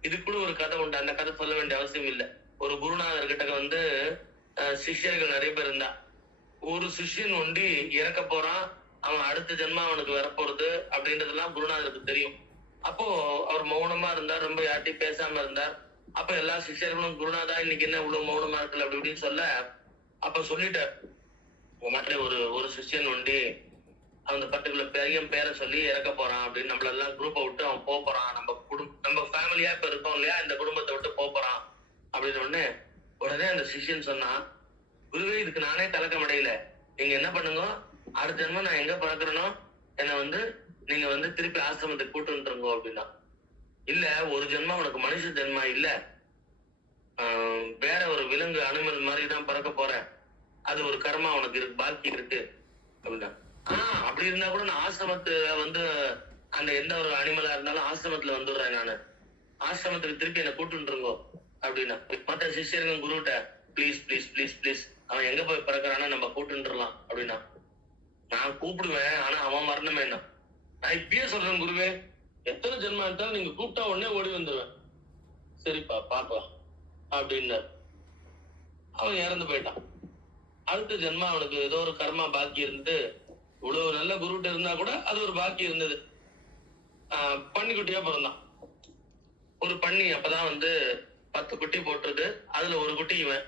இது கூட ஒரு கதை உண்டு, அந்த கதை சொல்ல வேண்டிய அவசியம் இல்லை. ஒரு குருநாதர் கிட்ட சிஷ்யர்கள் நிறைய பேர் இருந்தா. ஒரு சிஷ்யன் இறக்க போறான், அவன் அடுத்த ஜென்மா அவனுக்கு வரப்போறது அப்படின்றதெல்லாம் குருநாதருக்கு தெரியும். அப்போ அவர் மௌனமா இருந்தார், ரொம்ப யார்ட்டையும் பேசாம இருந்தார். அப்ப எல்லா சிஷ்யர்களும் குருநாதா இன்னைக்கு என்ன இவ்வளவு மௌனமா இருக்குல்ல அப்படி இப்படின்னு சொல்ல, அப்ப சொல்லிட்டார், மாதிரி ஒரு சிஷ்யன் அந்த பர்டிகுலர் பையன் பேரை சொல்லி இறக்க போறான் அப்படின்னு நம்மளெல்லாம் குரூப்பை விட்டு அவன் போறான். நம்ம ஃபேமிலியா இப்ப இருக்கோம் இல்லையா, இந்த குடும்பத்தை விட்டு போறான் அப்படின்னு உடனே அந்த சிஷ்யன் சொன்னா, குருவே இதுக்கு நானே கலக்கம் அடையல, நீங்க என்ன பண்ணுங்க, அடுத்த ஜென்ம நான் எங்க பறக்கிறனோ என்ன நீங்க திருப்பி ஆசிரமத்துக்கு கூட்டு வந்துருங்க அப்படின்னா. இல்ல, ஒரு ஜென்மா உனக்கு மனுஷ ஜென்மா இல்ல, வேற ஒரு விலங்கு அனிமல் மாதிரி தான் பறக்க போறேன், அது ஒரு கர்மா உனக்கு பாக்கி இருக்கு அப்படின்னா. அப்படி இருந்தா கூட நான் ஆசிரமத்துல அந்த எந்த ஒரு அனிமலா இருந்தாலும் ஆசிரமத்துல வந்துடுறேன், நானு ஆசிரமத்துக்கு திருப்பி என்ன கூட்டுருங்கோ அப்படின்னா. மற்ற சிஷ்யர்கள் குருட்ட பிளீஸ் பிளீஸ் பிளீஸ் பிளீஸ் அவன் எங்க போய் பிறக்கிறானா நம்ம கூட்டுலாம் அப்படின்னா. நான் கூப்பிடுவேன், ஆனா அவன் வரணுமே என்ன. நான் இப்பயே சொல்றேன் குருவே, எத்தனை ஜென்மா இருந்தாலும் நீங்க கூப்பிட்டா உடனே ஓடி வந்துருவேன். சரிப்பா பாக்கலாம் அப்படின்னாரு. அவன் இறந்து போயிட்டான். அடுத்த ஜென்மா அவனுக்கு ஏதோ ஒரு கர்மா பாக்கி இருந்து, இவ்வளவு நல்ல குருட்ட இருந்தா கூட அது ஒரு பாக்கி இருந்தது. பன்னிக்குட்டியா பிறந்தான். ஒரு பன்னி அப்பதான் 10 குட்டி போட்டுருது, அதுல ஒரு குட்டி இவன்.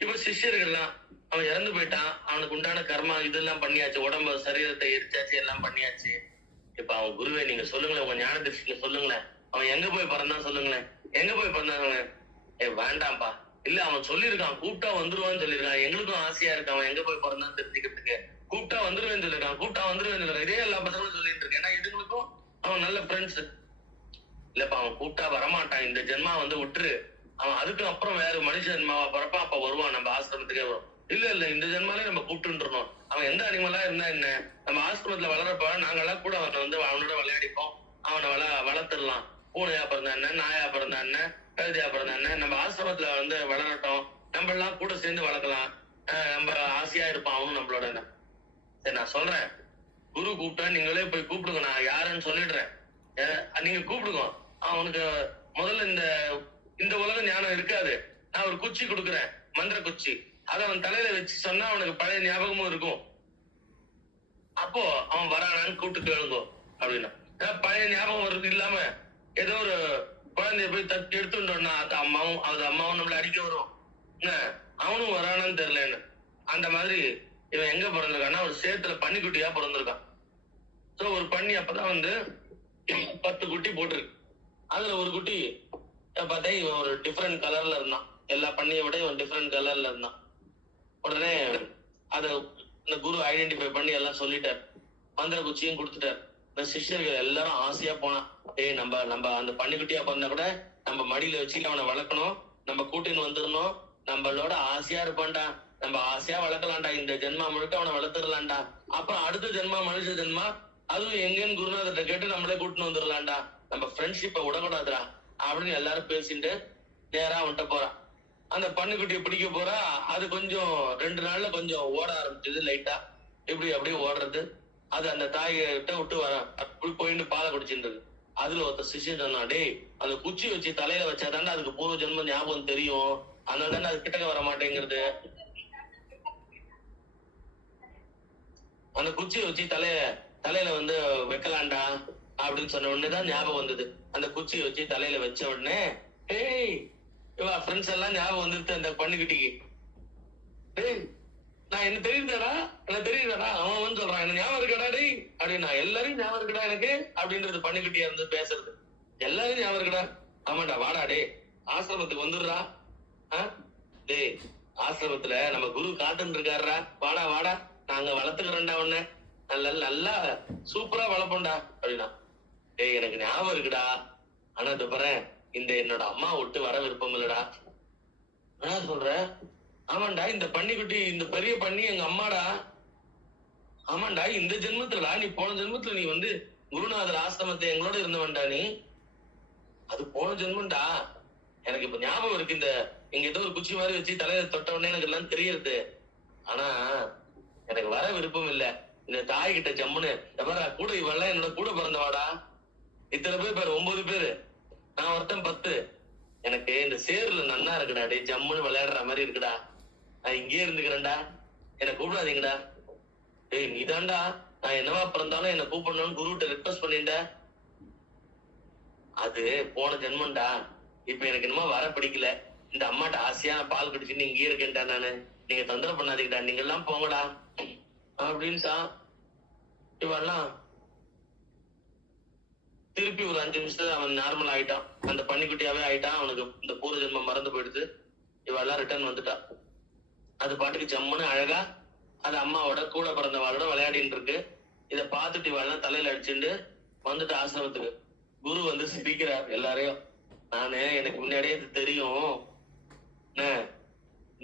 இப்ப சிஷ்யர்கள்லாம் அவன் இறந்து போயிட்டான், அவனுக்கு உண்டான கர்மா இதெல்லாம் பண்ணியாச்சு, உடம்பு சரீரத்தை எரிச்சாச்சு, எல்லாம் பண்ணியாச்சு. இப்ப அவன் குருவே நீங்க சொல்லுங்களேன், உங்க ஞான திருஷ்டில சொல்லுங்களேன், அவன் எங்க போய் பிறந்தான் சொல்லுங்களேன், எங்க போய் பிறந்தாங்க? வேண்டாம்பா, இல்ல அவன் சொல்லியிருக்கான் கூப்பிட்டா வந்துருவான்னு சொல்லியிருக்கான், எங்களுக்கும் ஆசையா இருக்கு அவன் எங்க போய் பிறந்தான்னு தெரிஞ்சுக்கிறதுக்கு, கூப்பிட்டா வந்துருவேன்னு சொல்லியிருக்கான், கூப்பிட்டா வந்துருவேன்னு சொல்லிருக்கான். இதே எல்லா பசங்களும் சொல்லிட்டு இருக்கேன், ஏன்னா இதுங்களுக்கும் அவன் நல்ல ஃப்ரெண்ட்ஸ். இல்லப்பா அவன் கூப்பிட்டா வரமாட்டான், இந்த ஜென்மா விட்டுரு, அவன் அதுக்கு அப்புறம் வேற மனுஷ ஜென்மாவா பிறப்பா, அப்ப வருவான் நம்ம ஆசிரமத்துக்கே வரும். இல்ல இந்த ஜென்மாலே நம்ம கூப்பிட்டுருந்தோம், அவன் எந்த அனிமலா இருந்தா என்ன, நம்ம ஆசிரமத்துல வளரப்ப நாங்கெல்லாம் கூட அவனோட விளையாடிப்போம், அவனை வளர்த்துடலாம். பூனையா பிறந்தா என்ன, நாயா பிறந்தா என்ன, கழுதையா பிறந்தா என்ன, நம்ம ஆசிரமத்துல வளரட்டும், நம்ம எல்லாம் கூட சேர்ந்து வளர்க்கலாம், நம்ம ஆசையா இருப்பான் அவனும் நம்மளோட. சரி நான் சொல்றேன், குரு கூப்பிட்டா நீங்களே போய் கூப்பிடுங்க, நான் யாருன்னு சொல்லிடுறேன், நீங்க கூப்பிடுங்க. அவனுக்கு முதல்ல இந்த உலக ஞானம் இருக்காது, நான் ஒரு குச்சி கொடுக்குறேன், மந்திர குச்சி, அதை அவன் தலையில வச்சு சொன்னா அவனுக்கு பழைய ஞாபகமும் இருக்கும். அப்போ அவன் வரானான்னு கூப்பிட்டு கேளுங்கோ அப்படின்னா. பழைய ஞாபகம் வருது இல்லாம ஏதோ ஒரு குழந்தைய போய் தட்டி எடுத்துட்டோம்னா அது அம்மாவும் நம்மள அடிக்க வரும். என்ன அவனும் வரானான்னு தெரியல. அந்த மாதிரி இவன் எங்க பிறந்திருக்கான்னா ஒரு சேத்துல பன்னிக்குட்டியா பிறந்திருக்கான். சோ ஒரு பன்னி அப்பதான் வந்து 10 குட்டி போட்டிருக்கு. அதுல ஒரு குட்டி பார்த்தா இவன் ஒரு டிஃப்ரெண்ட் கலர்ல இருந்தான். எல்லா பன்னியை விட இவன் டிஃப்ரெண்ட் கலர்ல இருந்தான். உடனே அத இந்த குரு ஐடென்டிஃபை பண்ணி எல்லாம் சொல்லிட்டார். மந்திர குச்சியும் கொடுத்துட்டார். இந்த சிஷ்யர்கள் எல்லாரும் ஆசையா போனான். நம்ம அந்த பன்னிக்குட்டியா பிறந்தா கூட நம்ம மடியில வச்சு அவனை வளர்க்கணும், நம்ம கூட்டின்னு வந்துடணும், நம்மளோட ஆசையா இருப்பான்டா, நம்ம ஆசையா வளர்க்கலாம்டா, இந்த ஜென்மா முழுக்க அவனை வளர்த்துடலாம்டா, அப்புறம் அடுத்த ஜென்மா மனுஷ ஜென்மா அதுவும் எங்கன்னு குருநாதர்கிட்ட கேட்டு நம்மளே கூட்டின்னு வந்துடலாம்டா, நம்ம ஃப்ரெண்ட்ஷிப்பை விடக்கூடாதுடா அப்படின்னு எல்லாரும் பேசிட்டு நேரா அவன்கிட்ட போறான். அந்த பன்னிக்குட்டியை பிடிக்க போறா. அது கொஞ்சம் 2 நாள்ல கொஞ்சம் ஓட ஆரம்பிச்சது லைட்டா. இப்படி அப்படியே ஓடுறது. அது அந்த தாய்கிட்ட விட்டு வர அப்படி போயிட்டு பாலை குடிச்சுட்டு. அதுல ஒருத்த சிஷ்யன் சொன்னா, டேய் அந்த குச்சி வச்சு தலையில வச்சாதாண்டா அதுக்கு பூர்வ ஜென்ம ஞாபகம் தெரியும், அதனால தானே அது கிட்டக்க வர மாட்டேங்கிறது. அந்த குச்சியை வச்சு தலையில வந்து வைக்கலாண்டா அப்படின்னு சொன்ன உடனேதான் ஞாபகம் வந்தது. அந்த குச்சியை வச்சு தலையில வச்ச உடனே ஏய் இவா ஃப்ரெண்ட்ஸ் எல்லாம் ஞாபகம் வந்துருது அந்த பன்னிக்குட்டிக்கு. டேய் நான் என்ன தெரியுதாடா, எனக்கு தெரியுதாடா, அவன் வந்து சொல்றான் என்ன ஞாபகம் இருக்கடா டேய் அப்படின்னா. எல்லாரும் ஞாபகம் இருக்கடா எனக்கு அப்படின்றது பன்னிக்குட்டியா இருந்து பேசுறது. எல்லாரும் ஞாபகம் இருக்கடா. ஆமாண்டா வாடா டே ஆசிரமத்துக்கு வந்துடுறா. டேய் ஆசிரமத்துல நம்ம குரு காத்துன்னு இருக்காருடா, வாடா வாடா நாங்க வளர்த்துக்கிறோம்டா உன்ன, நல்லா சூப்பரா வளர்ப்போம்டா அப்படின்னா. டேய் எனக்கு ஞாபகம் இருக்குடா, ஆனா இது பாரு இந்த என்னோட அம்மா விட்டு வர விருப்பம் இல்லடா. என்ன சொல்ற? ஆமாண்டா இந்த பன்னிக்குட்டி இந்த பெரிய பண்ணி எங்க அம்மாடா. ஆமாண்டா இந்த ஜென்மத்துலடா, நீ போன ஜென்மத்துல நீ வந்து குருநாதர் ஆசிரமத்தை எங்களோட இருந்தவன்டா நீ. அது போன ஜென்மம்டா. எனக்கு இப்ப ஞாபகம் இருக்கு, இந்த இங்க ஏதோ ஒரு குச்சி மாதிரி வச்சு தலையில தொட்ட உடனே எனக்கு எல்லாம் தெரியுது. ஆனா எனக்கு வர விருப்பம் இல்ல. இந்த தாய் கிட்ட ஜம்முன்னு எவரா கூட இவெல்லாம் என்னோட கூட பிறந்தவாடா. இத்தனை பேர் பேர் 9 பேரு, நான் ஒருத்தன் 10. எனக்கு இந்த சேர்ல நன்னா இருக்குடா, டே ஜம்முன்னு விளையாடுற மாதிரி இருக்குடா, நான் இங்கேயே இருந்துக்கிறேன்டா, என்ன கூப்பிடாதீங்கடா. டேய் நீதான்டா நான் என்னவா பிறந்தாலும் என்ன கூப்பிடணும்னு குருகிட்ட ரிக்வஸ்ட் பண்ணிட்ட. அது போன ஜென்மம்டா. இப்ப எனக்கு என்னமோ வர பிடிக்கல, இந்த அம்மாட்ட ஆசையா பால் குடிச்சுன்னு இங்கேயே இருக்கேன்டா நானு, நீங்க தொந்தரவு பண்ணாதீங்கடா, நீங்க எல்லாம் போங்கடா அப்படின்ட்டான். இவெல்லாம் திருப்பி ஒரு 5 நிமிஷத்துல அவன் நார்மல் ஆயிட்டான், அந்த பன்னிக்குட்டியாவே ஆயிட்டான். அவனுக்கு இந்த பூர்வ ஜென்மம் மறந்து போயிடுது. இவெல்லாம் ரிட்டர்ன் வந்துட்டான். அது பாட்டுக்கு ஜம்முன்னு அழகா அது அம்மாவோட கூட பிறந்தவாளோட விளையாடிட்டு இருக்கு. இதை பார்த்துட்டு இவெல்லாம் தலையில அடிச்சுட்டு வந்துட்டு ஆசிரமத்துக்கு. குரு வந்து சிரிக்கிறார் எல்லாரையும். எனக்கு முன்னாடியே இது தெரியும்,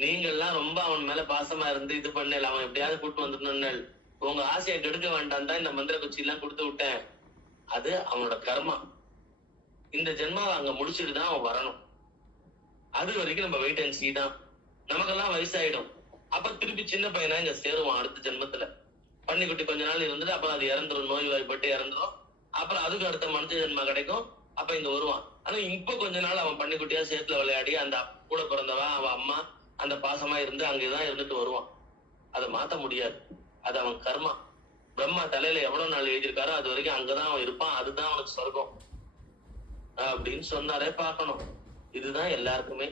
நீங்கெல்லாம் ரொம்ப அவன் மேல பாசமா இருந்து இது பண்ணல, அவன் எப்படியாவது கூட்டு வந்துடணும்னு உங்க ஆசையை கெடுக்க வேண்டாம் தான் இந்த மந்திர குச்சி எல்லாம் கொடுத்து விட்டேன். அது அவனோட கர்மா. இந்த ஜென்மாவை அங்க முடிச்சுட்டு தான் அவன் வரணும். அது வரைக்கும் நம்ம வெயிட் அண்ட் சீ தான். நமக்கெல்லாம் வயசாயிடும். அப்ப திருப்பி சின்ன பையனா இங்க சேருவான் அடுத்த ஜென்மத்துல. பன்னிக்குட்டி கொஞ்ச நாள் இருந்துட்டு அப்புறம் அது இறந்துரும், நோய் வாய்ப்பட்டு இறந்துரும். அப்புறம் அதுக்கு அடுத்த மனுஷ ஜென்மா கிடைக்கும், அப்ப இங்க வருவான். ஆனா இப்ப கொஞ்ச நாள் அவன் பன்னிக்குட்டியா சேத்துல விளையாடி அந்த கூட பிறந்தவன் அவன் அம்மா அந்த பாசமா இருந்து அங்கேதான் இருந்துட்டு வருவான். அதை மாத்த முடியாது, அது அவன் கர்மா. பிரம்மா தலையில எவ்வளவு நாள் எழுதியிருக்காரோ அது வரைக்கும் அங்கதான் அவன் இருப்பான், அதுதான் அவனுக்கு சொர்க்கம் அப்படின்னு சொன்னாரே. பார்க்கணும், இதுதான் எல்லாருக்குமே.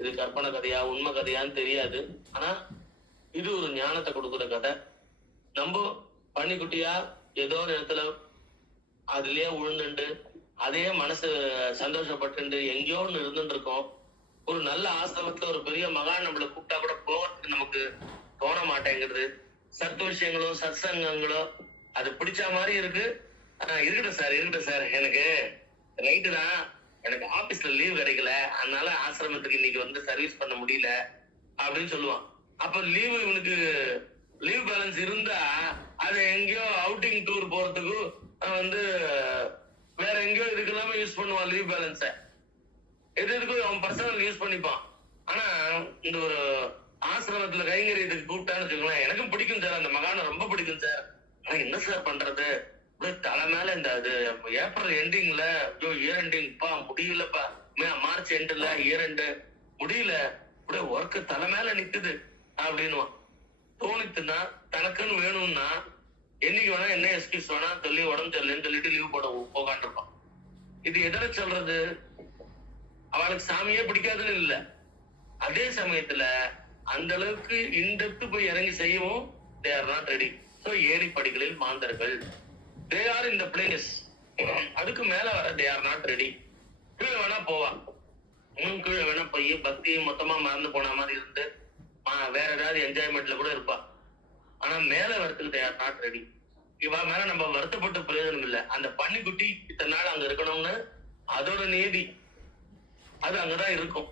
இது கற்பனை கதையா உண்மை கதையான்னு தெரியாது, ஆனா இது ஒரு ஞானத்தை கொடுக்குற கதை. நம்ம பன்னிக்குட்டியா ஏதோ ஒரு இடத்துல அதுலயே உழுந்துண்டு அதே மனசு சந்தோஷப்பட்டு எங்கேயோ ஒண்ணு இருந்துட்டு இருக்கோம். ஒரு நல்ல ஆசிரமத்துல ஒரு பெரிய மகான் நம்மளை கூப்பிட்டா கூட போகிறதுக்கு நமக்கு தோண மாட்டேங்கிறது. சத்து விஷயங்களோ சத்சங்கங்களோ அது பிடிச்ச மாதிரி இருக்கு. இருக்கட்டும் சார் எனக்கு ரைட்டு தான், எனக்கு ஆபீஸ்ல லீவ் கிடைக்கல, அதனால ஆசிரமத்துக்கு இன்னைக்கு வந்து சர்வீஸ் பண்ண முடியல அப்படின்னு சொல்லுவான். அப்ப இவனுக்கு லீவ் பேலன்ஸ் இருந்தா அது எங்கேயோ அவுட்டிங் டூர் போறதுக்கு வந்து வேற எங்கேயோ இதுக்கெல்லாம யூஸ் பண்ணுவான் லீவ் பேலன்ஸ. எதுக்கும் அவன் பர்சனல் யூஸ் பண்ணிப்பான். ஆனா இந்த ஒரு ஆசிரமத்துல கைங்கரியத்துக்கு கூப்பிட்டான்னு வச்சுக்கோங்களேன், எனக்கும் பிடிக்கும் சார், அந்த மகானை ரொம்ப பிடிக்கும் சார், ஆனா என்ன சார் பண்றது, தலை மேல இந்த ஏப்ரல் எண்டிங்ல இயர் எண்டிங் முடியலப்பா, மார்ச் எண்டுல இயர் எண்டு முடியல, இப்படியே ஒர்க்கு தலை மேல நிக்குது அப்படின்னுவான். தோணித்துன்னா தனக்குன்னு வேணும்னா என்னைக்கு வேணா என்ன எக்ஸ்கியூஸ் வேணா சொல்லி உடம்பு சரியில்லைன்னு சொல்லிட்டு லீவ் போகான் இருப்பான். இது எதனை சொல்றது? அவளுக்கு சாமியே பிடிக்காதுன்னு இல்ல, அதே சமயத்துல அந்த அளவுக்கு இன்டெப்த் போய் இறங்கி செய்யவும் they are not ready. So ஏணி படிகளில் மாந்தர்கள், they are in the place. அதுக்கு மேல வர தே ஆர் நாட் ரெடி. கீழே வேணா போவான், இன்னும் கீழே வேணா போய் பக்தியை மொத்தமா மறந்து போன மாதிரி இருந்து வேற ஏதாவது என்ஜாய்மெண்ட்ல கூட இருப்பா. ஆனா மேல வரத்துக்கு தே ஆர் நாட் ரெடி. இவ மேல நம்ம வருத்தப்பட்ட பிரயோஜனம் இல்ல. அந்த பன்னிக்குட்டி இத்தனை நாள் அங்க இருக்கணும்னு அதோட நீதி அது அங்கதான் இருக்கும்.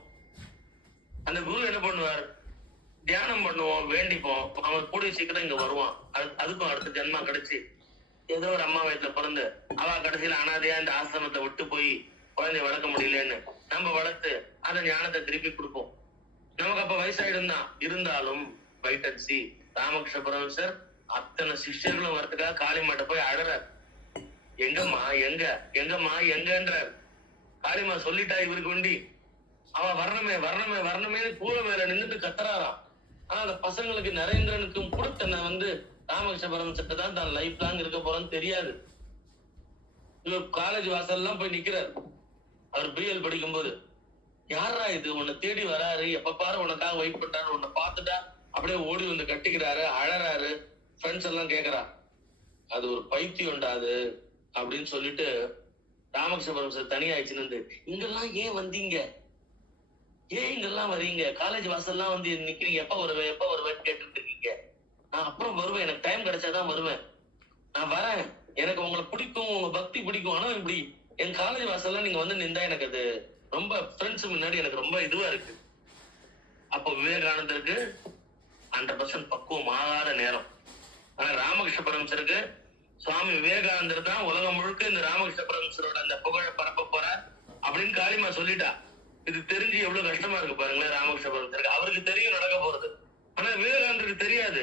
அந்த குரு என்ன பண்ணுவார்? தியானம் பண்ணுவோம், வேண்டிப்போம், அவன் கூடிய சீக்கிரம் இங்க வருவான். அதுக்கும் அடுத்த ஜென்மா கிடைச்சு ஏதோ ஒரு அம்மா வயசுல பிறந்து அவ கடைசியில அனாதையா இந்த ஆசிரமத்தை விட்டு போய் குழந்தைய வளர்க்க முடியலன்னு நம்ம வளர்த்து அந்த ஞானத்தை திருப்பி கொடுப்போம். நமக்கு அப்ப வயசாயிடும் தான். இருந்தாலும் வெயிட் அண்ட் சீ. ராமகிருஷ்ண பரமஹம்சர் அத்தனை சிஷ்யர்களும் வரதுக்காக காளிமாட்ட போய் அழறார். எங்கம்மா எங்க, எங்கம்மா எங்கன்றார். காளிமா சொல்லிட்டா இவருக்கு வேண்டி அவ வரணுமே வரணுமே வரணுமே கூற மேல நின்றுட்டு கத்துறாராம். ஆனா அந்த பசங்களுக்கு நரேந்திரனுக்கும் கூட தன்னை ராமகிருஷ்ண பரமஹம்சர்ட்ட தான் தான் லைஃப் லாங் இருக்க போறோம்னு தெரியாது. இவர் காலேஜ் வாசல்லாம் போய் நிக்கிறார். அவர் பிஎல் படிக்கும் போது, யாரா இது உன்னை தேடி வராரு, எப்ப பாரு உனக்காக வெயிட் பண்றாரு, உன்னை பார்த்துட்டா அப்படியே ஓடி வந்து கட்டிக்கிறாரு, அழறாரு. ஃப்ரெண்ட்ஸ் எல்லாம் கேக்குறா, அது ஒரு பைத்தியம்டா அது அப்படின்னு சொல்லிட்டு ராமகிருஷ்ண பரமஹம்சர் தனியாயிடுச்சுன்னு, இங்கெல்லாம் ஏன் வந்தீங்க, ஏன் இங்கெல்லாம் வரீங்க, காலேஜ் வாசல்லாம் வந்து நிக்கிறீங்க, எப்ப வருவேன்னு கேட்டுட்டு இருக்கீங்க. நான் அப்புறம் வருவேன், எனக்கு டைம் கிடைச்சாதான் வருவேன், நான் வரேன், எனக்கு உங்களை பிடிக்கும், உங்க பக்தி பிடிக்கும். ஆனா இப்படி என் காலேஜ் வாசல்லாம் நீங்க வந்து நின்றா எனக்கு அது ரொம்ப ஃப்ரெண்ட்ஸ் முன்னாடி எனக்கு ரொம்ப இதுவா இருக்கு. அப்போ விவேகானந்தருக்கு 100% பக்குவம் ஆகாத நேரம். ஆனா ராமகிருஷ்ண பரமஹம்சருக்கு சுவாமி விவேகானந்தர் தான் உலகம் முழுக்க இந்த ராமகிருஷ்ண பரமஹம்சரோட அந்த புகழ பரப்ப போற அப்படின்னு காளிமா சொல்லிட்டா. இது தெரிஞ்சு எவ்வளவு கஷ்டமா இருக்கு பாருங்களேன் ராமகிருஷ்ண பரமஹம்சருக்கு. அவருக்கு தெரியும் நடக்க போறது, ஆனா விவேகானந்தருக்கு தெரியாது.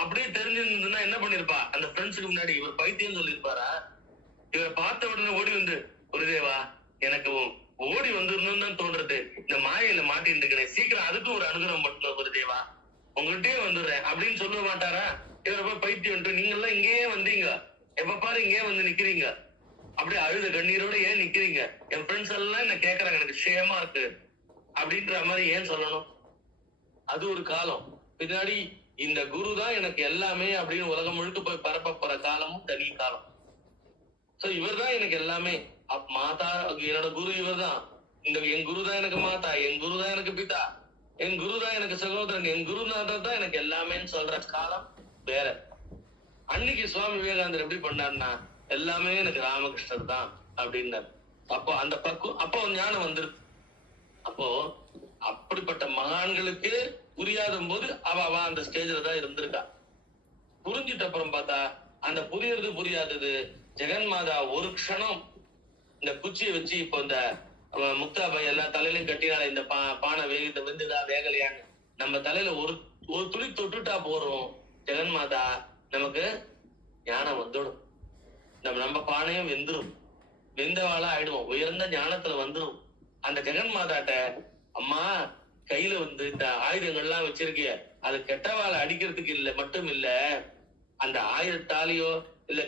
அப்படியே தெரிஞ்சிருந்ததுன்னா என்ன பண்ணிருப்பா? அந்த ஃப்ரெண்ட்ஸுக்கு முன்னாடி இவர் பைத்தியம் சொல்லியிருப்பாரா? இவர் பார்த்த உடனே ஓடி வந்து, குருதேவா எனக்கு ஓடி வந்துடணும்னு தான் தோன்றது, இந்த மாயையில மாட்டின்னு இருக்கேன், சீக்கிரம் அதுக்கு ஒரு அனுகிரகம் பண்ணுங்க குருதேவா, உங்கள்கிட்டயே வந்துடுறேன் அப்படின்னு சொல்ல மாட்டாரா? இவரை போய் பைத்தியம், நீங்க எல்லாம் இங்கேயே வந்தீங்க, எப்ப பாரு இங்கேயே வந்து நிக்கிறீங்க, அப்படியே அழுத கண்ணீரோட ஏன் நிக்கிறீங்க, என் ஃப்ரெண்ட்ஸ் எல்லாம் என்ன கேக்குறாங்க, எனக்கு ஷேமா இருக்கு அப்படின்ற மாதிரி ஏன் சொல்லணும்? அது ஒரு காலம். பின்னாடி இந்த குரு தான் எனக்கு எல்லாமே அப்படின்னு உலகம் முழுக்க போய் பரப்ப போற காலமும் தனி காலம். சோ இவர் தான் எனக்கு எல்லாமே. மாதா என்னோட குரு இவர் தான். என் குரு தான் எனக்கு மாதா, என் குரு தான் எனக்கு பிதா, என் குரு தான் எனக்கு சகோதரன், என் குருநாதர் தான் எனக்கு எல்லாமேன்னு சொல்ற காலம் வேற. அன்னைக்கு சுவாமி விவேகானந்தர் எப்படி பண்ணாருன்னா, எல்லாமே எனக்கு ராமகிருஷ்ணர் தான் அப்படின்னாரு. அப்போ அந்த அப்போ ஞானம் வந்துருக்கு. அப்போ அப்படிப்பட்ட மகான்களுக்கு புரியாத போது அவ அந்த ஸ்டேஜ்ல தான் இருந்திருக்கா. புரிஞ்சிட்ட அப்புறம் பார்த்தா அந்த புரியாதது ஜெகன்மாதா ஒரு க்ஷணம் இந்த குச்சியை வச்சு இப்போ இந்த முக்தாபாய் எல்லா தலையிலும் கட்டினால இந்த பானை வேகத்தை வெந்துதா வேகலையான்னு நம்ம தலையில ஒரு துளி தொட்டுட்டா போறோம், ஜெகன்மாதா நமக்கு ஞானம் வந்துடும். நம்ம பானையும் வெந்துரும், வெந்தவாளா ஆயிடுவோம், உயர்ந்த ஞானத்துல வந்துடும். அந்த ஜெகன்மாதாட்ட, அம்மா கையில இந்த ஆயுதங்கள்லாம் வச்சிருக்கிய, அது கெட்டவாளை அடிக்கிறதுக்கு இல்ல மட்டும் இல்ல, அந்த ஆயுதத்தாலேயோ இல்ல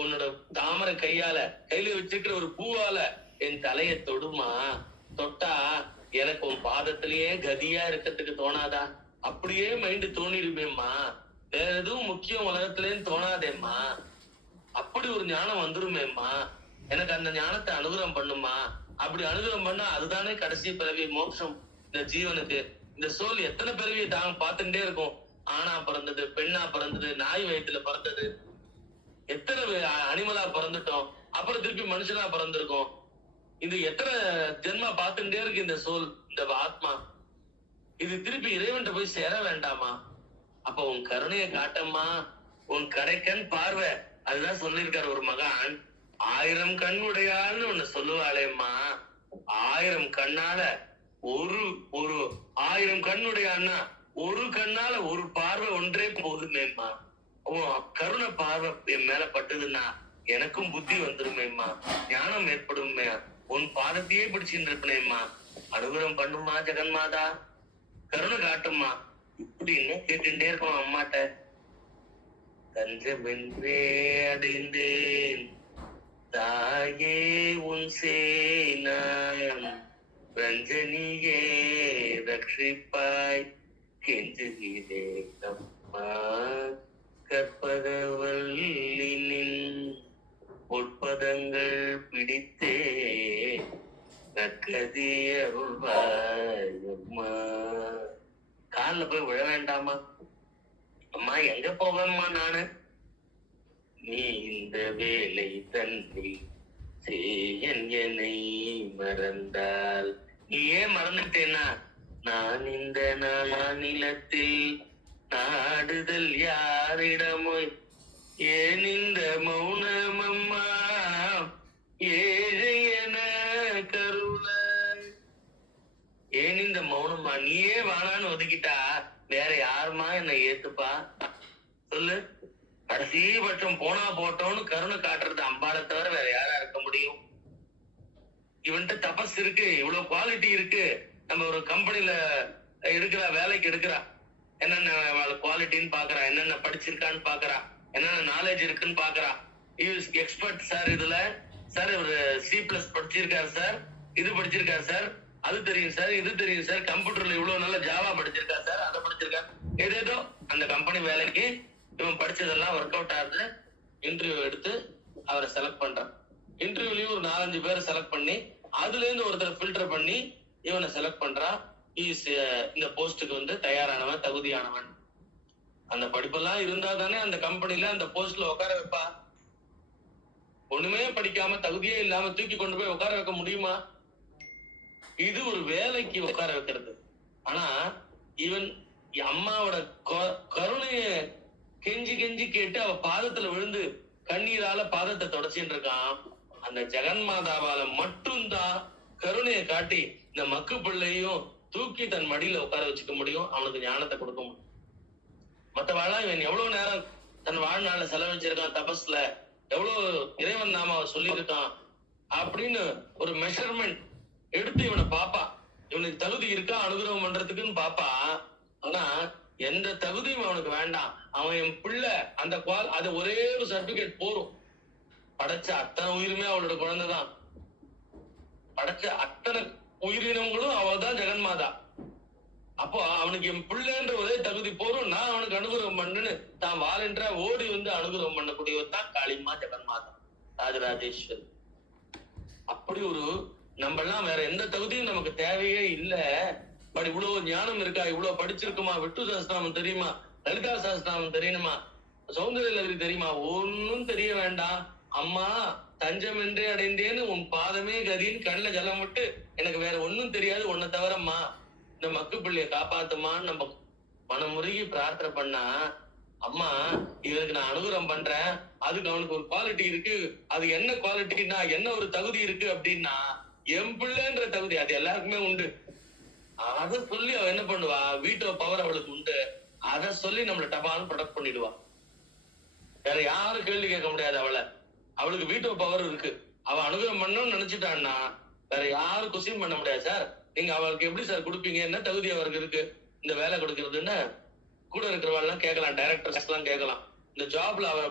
உன்னோட தாமரை கையால கையில வச்சிருக்கிற ஒரு பூவால என் தலைய தொடுமா, தொட்டா எனக்கு உன் பாதத்திலேயே கதியா இருக்கிறதுக்கு தோணாதா? அப்படியே மைண்டு தோணிடுமேம்மா, வேற எதுவும் முக்கியம் உலகத்திலேன்னு தோணாதேம்மா, அப்படி ஒரு ஞானம் வந்துருமேம்மா, எனக்கு அந்த ஞானத்தை அனுகிரகம் பண்ணுமா. அப்படி அனுகிரகம் பண்ணா அதுதானே கடைசி பிறவி மோட்சம் இந்த ஜீவனுக்கு. இந்த சோல் எத்தனை பிறவியை தாங்க பார்த்துட்டே இருக்கும். ஆணா பிறந்தது, பெண்ணா பிறந்தது, நாய் வயிற்றுல பிறந்தது, எத்தனை அனிமலா பிறந்துட்டோம், அப்புறம் திருப்பி மனுஷனா பிறந்திருக்கோம். இது எத்தனை ஜென்மா பார்த்துட்டே இருக்கு இந்த சோல், இந்த ஆத்மா. இது திருப்பி இறைவன்கிட்ட போய் சேர வேண்டாமா? அப்ப உன் கருணையை காட்டம்மா, உன் கடைக்கண் பார்வை. அதுதான் சொல்லியிருக்காரு ஒரு மகான், 1000 கண் உடையாள்னு ஒண்ணு சொல்லுவாளேம்மா, 1000 கண்ணால ஒரு 1000 கண்ணுடையான்னா ஒரு கண்ணால ஒரு பார்வை ஒன்றே போதுமேம்மா. கருணை பார்வை என் மேல பட்டதுன்னா எனக்கும் புத்தி வந்துருமேம்மா, ஞானம் ஏற்படுமே, உன் பாதத்தையே பிடிச்சிட்டு இருப்பேம்மா, அனுகிரகம் பண்ணுமா ஜெகன்மாதா, கருணை காட்டுமா. இப்படின்னு கேட்டுட்டே இருக்கோம் அம்மாட்ட. தஞ்சமென்றே அடைந்தேன் தாயே உன் சேனாம் ரஞ்சனியே ரட்சிப்பாய் கெஞ்சுகிறேன் அம்மா கற்பகவல்லினின் உட்பதங்கள் பிடித்தே நற்கதி அருள்வாய் அம்மா. காலில் போய் விழ வேண்டாமா? அம்மா எங்க போவேம்மா நானு? நீ இந்த வேலை தன்னை செய்யன் என்னை மறந்தால். நீ ஏன் மறந்துட்டேன்னா, நான் இந்த நானிலத்தில் நாடுதல் யாரிடமோ, ஏன் இந்த மௌனம் அம்மா ஏழை என கருள. ஏன் இந்த மௌனம்மா? நீயே வானான்னு ஒதுக்கிட்டா வேற யாருமா என்னை ஏத்துப்பா சொல்லு? கடைசி பட்சம் போனா போட்டோன்னு கருணை காட்டுறது அம்பாளை தவிர வேற யாரா இருக்க முடியும்? இவன்ட்ட தபஸ் இருக்கு, இவ்வளவு குவாலிட்டி இருக்கு. நம்ம ஒரு கம்பெனில எடுக்கிறா, வேலைக்கு எடுக்கிறா, என்னென்ன குவாலிட்டின்னு பாக்குறா, என்னென்ன படிச்சிருக்கான்னு பாக்குறா, என்னென்ன நாலேஜ் இருக்குன்னு பாக்குறா. எக்ஸ்பர்ட் சார், இதுல சார் இவரு C+ படிச்சிருக்காரு சார், இது படிச்சிருக்காரு சார், அது தெரியும் சார், இது தெரியும் சார், கம்ப்யூட்டர்ல இவ்வளவு நல்ல ஜாவா படிச்சிருக்காரு சார், அதை படிச்சிருக்காரு. ஏதேதோ அந்த கம்பெனி வேலைக்கு இவன் படிச்சதெல்லாம் ஒர்க் அவுட் ஆகுது. இன்டர்வியூ எடுத்து அவரை செலக்ட் பண்றான். இன்டர்வியூலயும் ஒரு 4-5 பேரை செலக்ட் பண்ணி அதுல இருந்து ஒருத்தர் ஃபில்டர் பண்ணி இவனை செலக்ட் பண்றான். இந்த போஸ்டுக்கு வந்து தயாரானவன், தகுதியானவன். அந்த படிப்பெல்லாம் இருந்தா தானே அந்த கம்பெனில அந்த போஸ்ட்ல உட்கார வைப்பா. ஒண்ணுமே படிக்காம தகுதியே இல்லாம தூக்கி கொண்டு போய் உட்கார வைக்க முடியுமா? இது ஒரு வேலைக்கு உட்கார வைக்கிறது. ஆனா இவன் அம்மாவோட கருணைய கெஞ்சி கெஞ்சி கேட்டு அவ பாதத்துல விழுந்து கண்ணீரால பாதத்தை தொடச்சின்னு இருக்கான். அந்த ஜெகன்மாதாவால மட்டும்தான் கருணையை காட்டி இந்த மக்கு பிள்ளையும் தூக்கி தன் மடியில உட்கார வச்சுக்க முடியும், அவனுக்கு ஞானத்தை கொடுக்க முடியும். மற்றவாழா இவன் எவ்வளவு நேரம் தன் வாழ்நாள செலவழிச்சிருக்கான், தபஸ்ல எவ்வளவு இறைவன் நாம அவ சொல்லியிருக்கான் அப்படின்னு ஒரு மெஷர்மெண்ட் எடுத்து இவனை பாப்பா. இவனுக்கு தகுதி இருக்கா அனுகிரகம் பண்றதுக்குன்னு பாப்பா. ஆனா எந்த தகுதியும் அவனுக்கு வேண்டாம். அவன் என் பிள்ளை, அந்த அது ஒரே ஒரு சர்டிபிகேட் போரும். படைச்ச அத்தனை உயிருமே அவளோட குழந்தைதான். படைச்ச அத்தனை உயிரினங்களும் அவள்தான் ஜெகன்மாதா. அப்போ அவனுக்கு என் பிள்ளைன்ற ஒரே தகுதி போரும். நான் அவனுக்கு அனுகிரகம் பண்ணுன்னு தான் வாலண்டரா ஓடி வந்து அனுகிரகம் பண்ணக்கூடியவர் தான் காளிமா ஜெகன்மாதா ராஜராஜேஸ்வரி. அப்படி ஒரு நம்ம எல்லாம் வேற எந்த தகுதியும் நமக்கு தேவையே இல்லை. பட் இவ்வளவு ஞானம் இருக்கா, இவ்வளவு படிச்சிருக்குமா, விட்டு சாஸ்திராமம் தெரியுமா, லலிதா சாஸ்திராமம் தெரியணுமா, சௌந்தரிய லகரி தெரியுமா, ஒன்னும் தெரிய வேண்டாம். அம்மா தஞ்சம் என்றே அடைந்தேன்னு உன் பாதமே கதின்னு கண்ணுல ஜலம் விட்டு எனக்கு வேற ஒன்னும் தெரியாது, உன்னை தவிரம்மா இந்த மக்கு பிள்ளைய காப்பாத்துமான்னு நம்ம மனமுருகி பிரார்த்தனை பண்ணா, அம்மா இவனுக்கு நான் அனுகிரகம் பண்றேன், அதுக்கு அவனுக்கு ஒரு குவாலிட்டி இருக்கு, அது என்ன குவாலிட்டின்னா என்ன ஒரு தகுதி இருக்கு அப்படின்னா என் பிள்ளைன்ற தகுதி அது எல்லாருக்குமே உண்டு. அத சொல்லி அவ என்ன பண்ணுவா, வீட்டோ பவர் அவளுக்கு உண்டு, அத சொல்லி நம்மள டபால் ப்ரொடக்ட் பண்ணிடுவா. வேற யாரும் கேள்வி கேட்க முடியாது அவளை. அவளுக்கு வீட்டோ பவர் இருக்கு. அவ அனுகிரகம் பண்ணணும்னு நினைச்சிட்டான்னா வேற யாரும் கொஸ்டின் பண்ண முடியாது. சார் நீங்க அவளுக்கு எப்படி சார் கொடுப்பீங்க, என்ன தகுதி அவருக்கு இருக்கு இந்த வேலை கொடுக்கறதுன்னு கூட இருக்கிறவாள்லாம் கேட்கலாம், டைரக்டர்ஸ் எல்லாம் கேட்கலாம். இந்த ஜாப்ல அவரை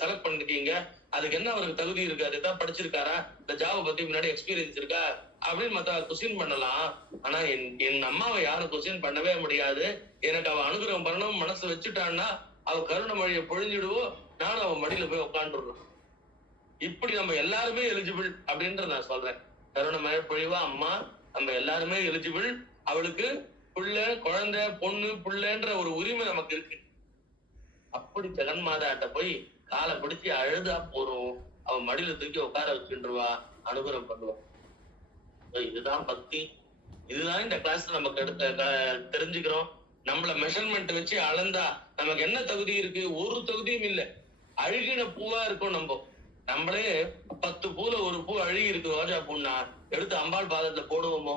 செலக்ட் பண்ணிருக்கீங்க, அதுக்கு என்ன அவருக்கு தகுதி இருக்கு, அதுதான் படிச்சிருக்காரா, இந்த ஜாபை பத்தி முன்னாடி எக்ஸ்பீரியன்ஸ் இருக்கா அப்படின்னு மத்த கொஸ்டின் பண்ணலாம். ஆனா என் அம்மாவை யாரும் கொஸ்டின் பண்ணவே முடியாது. எனக்கு அவ அனுகிரகம் பண்ணணும் மனசு வச்சுட்டான்னா அவ கருணை மொழியை பொழிஞ்சிடுவோம், நானும் அவன் மடியில போய் உட்காந்துடுறோம். இப்படி நம்ம எல்லாருமே எலிஜிபிள் அப்படின்றத நான் சொல்றேன். கருணை மழை பொழிவா அம்மா, நம்ம எல்லாருமே எலிஜிபிள். அவளுக்கு புள்ள, குழந்தை, பொண்ணு, புள்ளன்ற ஒரு உரிமை நமக்கு இருக்கு. அப்படி ஜெகன்மாதாட்ட போய் காலை பிடிச்சி அழுதா போறோம், அவ மடியில தூக்கி உட்கார வச்சுருவா, அனுகிரகம் பண்ணுவா. இதுதான் பக்தி. இதுதான் இந்த கிளாஸ்ல நமக்கு தெரிஞ்சுக்கிறோம். நம்மள மெஷர்மெண்ட் வச்சு அளந்தா நமக்கு என்ன தகுதி இருக்கு, ஒரு தகுதியும் இல்லை. அழுகின பூவா இருக்கும். நம்மளே 10 பூல ஒரு பூ அழுகி இருக்கு, ரோஜா பூன்னா எடுத்து அம்பாள் பாதத்துல போடுவோமோ?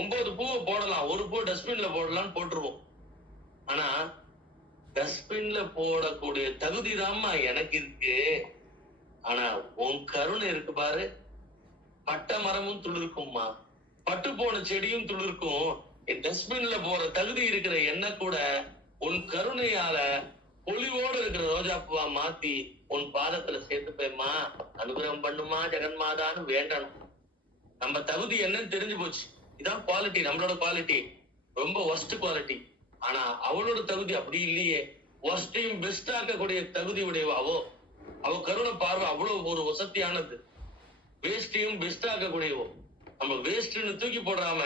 9 பூவை போடலாம், ஒரு பூ டஸ்ட்பின்ல போடலாம்னு போட்டுருவோம். ஆனா டஸ்ட்பின்ல போடக்கூடிய தகுதி தான்மா எனக்கு இருக்கு. ஆனா உன் கருணை இருக்கு பாரு, பட்ட மரமும் துளிர்க்கும்மா, பட்டு போன செடியும் துளிர்க்கும். டஸ்ட்பின்ல போற தகுதி இருக்கிற என்ன கூட உன் கருணையால பொலிவோடு இருக்கிற ரோஜா பூவா மாத்தி உன் பாதத்துல சேர்த்துப்பேம்மா, அனுகிரகம் பண்ணுமா ஜெகன்மாதான்னு வேண்டணும். நம்ம தகுதி என்னன்னு தெரிஞ்சு போச்சு. இதான் குவாலிட்டி, நம்மளோட குவாலிட்டி ரொம்ப ஒஸ்ட் குவாலிட்டி. ஆனா அவளோட தகுதி அப்படி இல்லையே. ஒஸ்டையும் பெஸ்ட் ஆக்கக்கூடிய தகுதி உடையவாவோ. அவ கருணை பார்வை அவ்வளவு ஒரு வசதியானது. வேஸ்டையும் பெஸ்ட் ஆக்கக்கூடியவோ. நம்ம வேஸ்ட்னு தூக்கி போடாம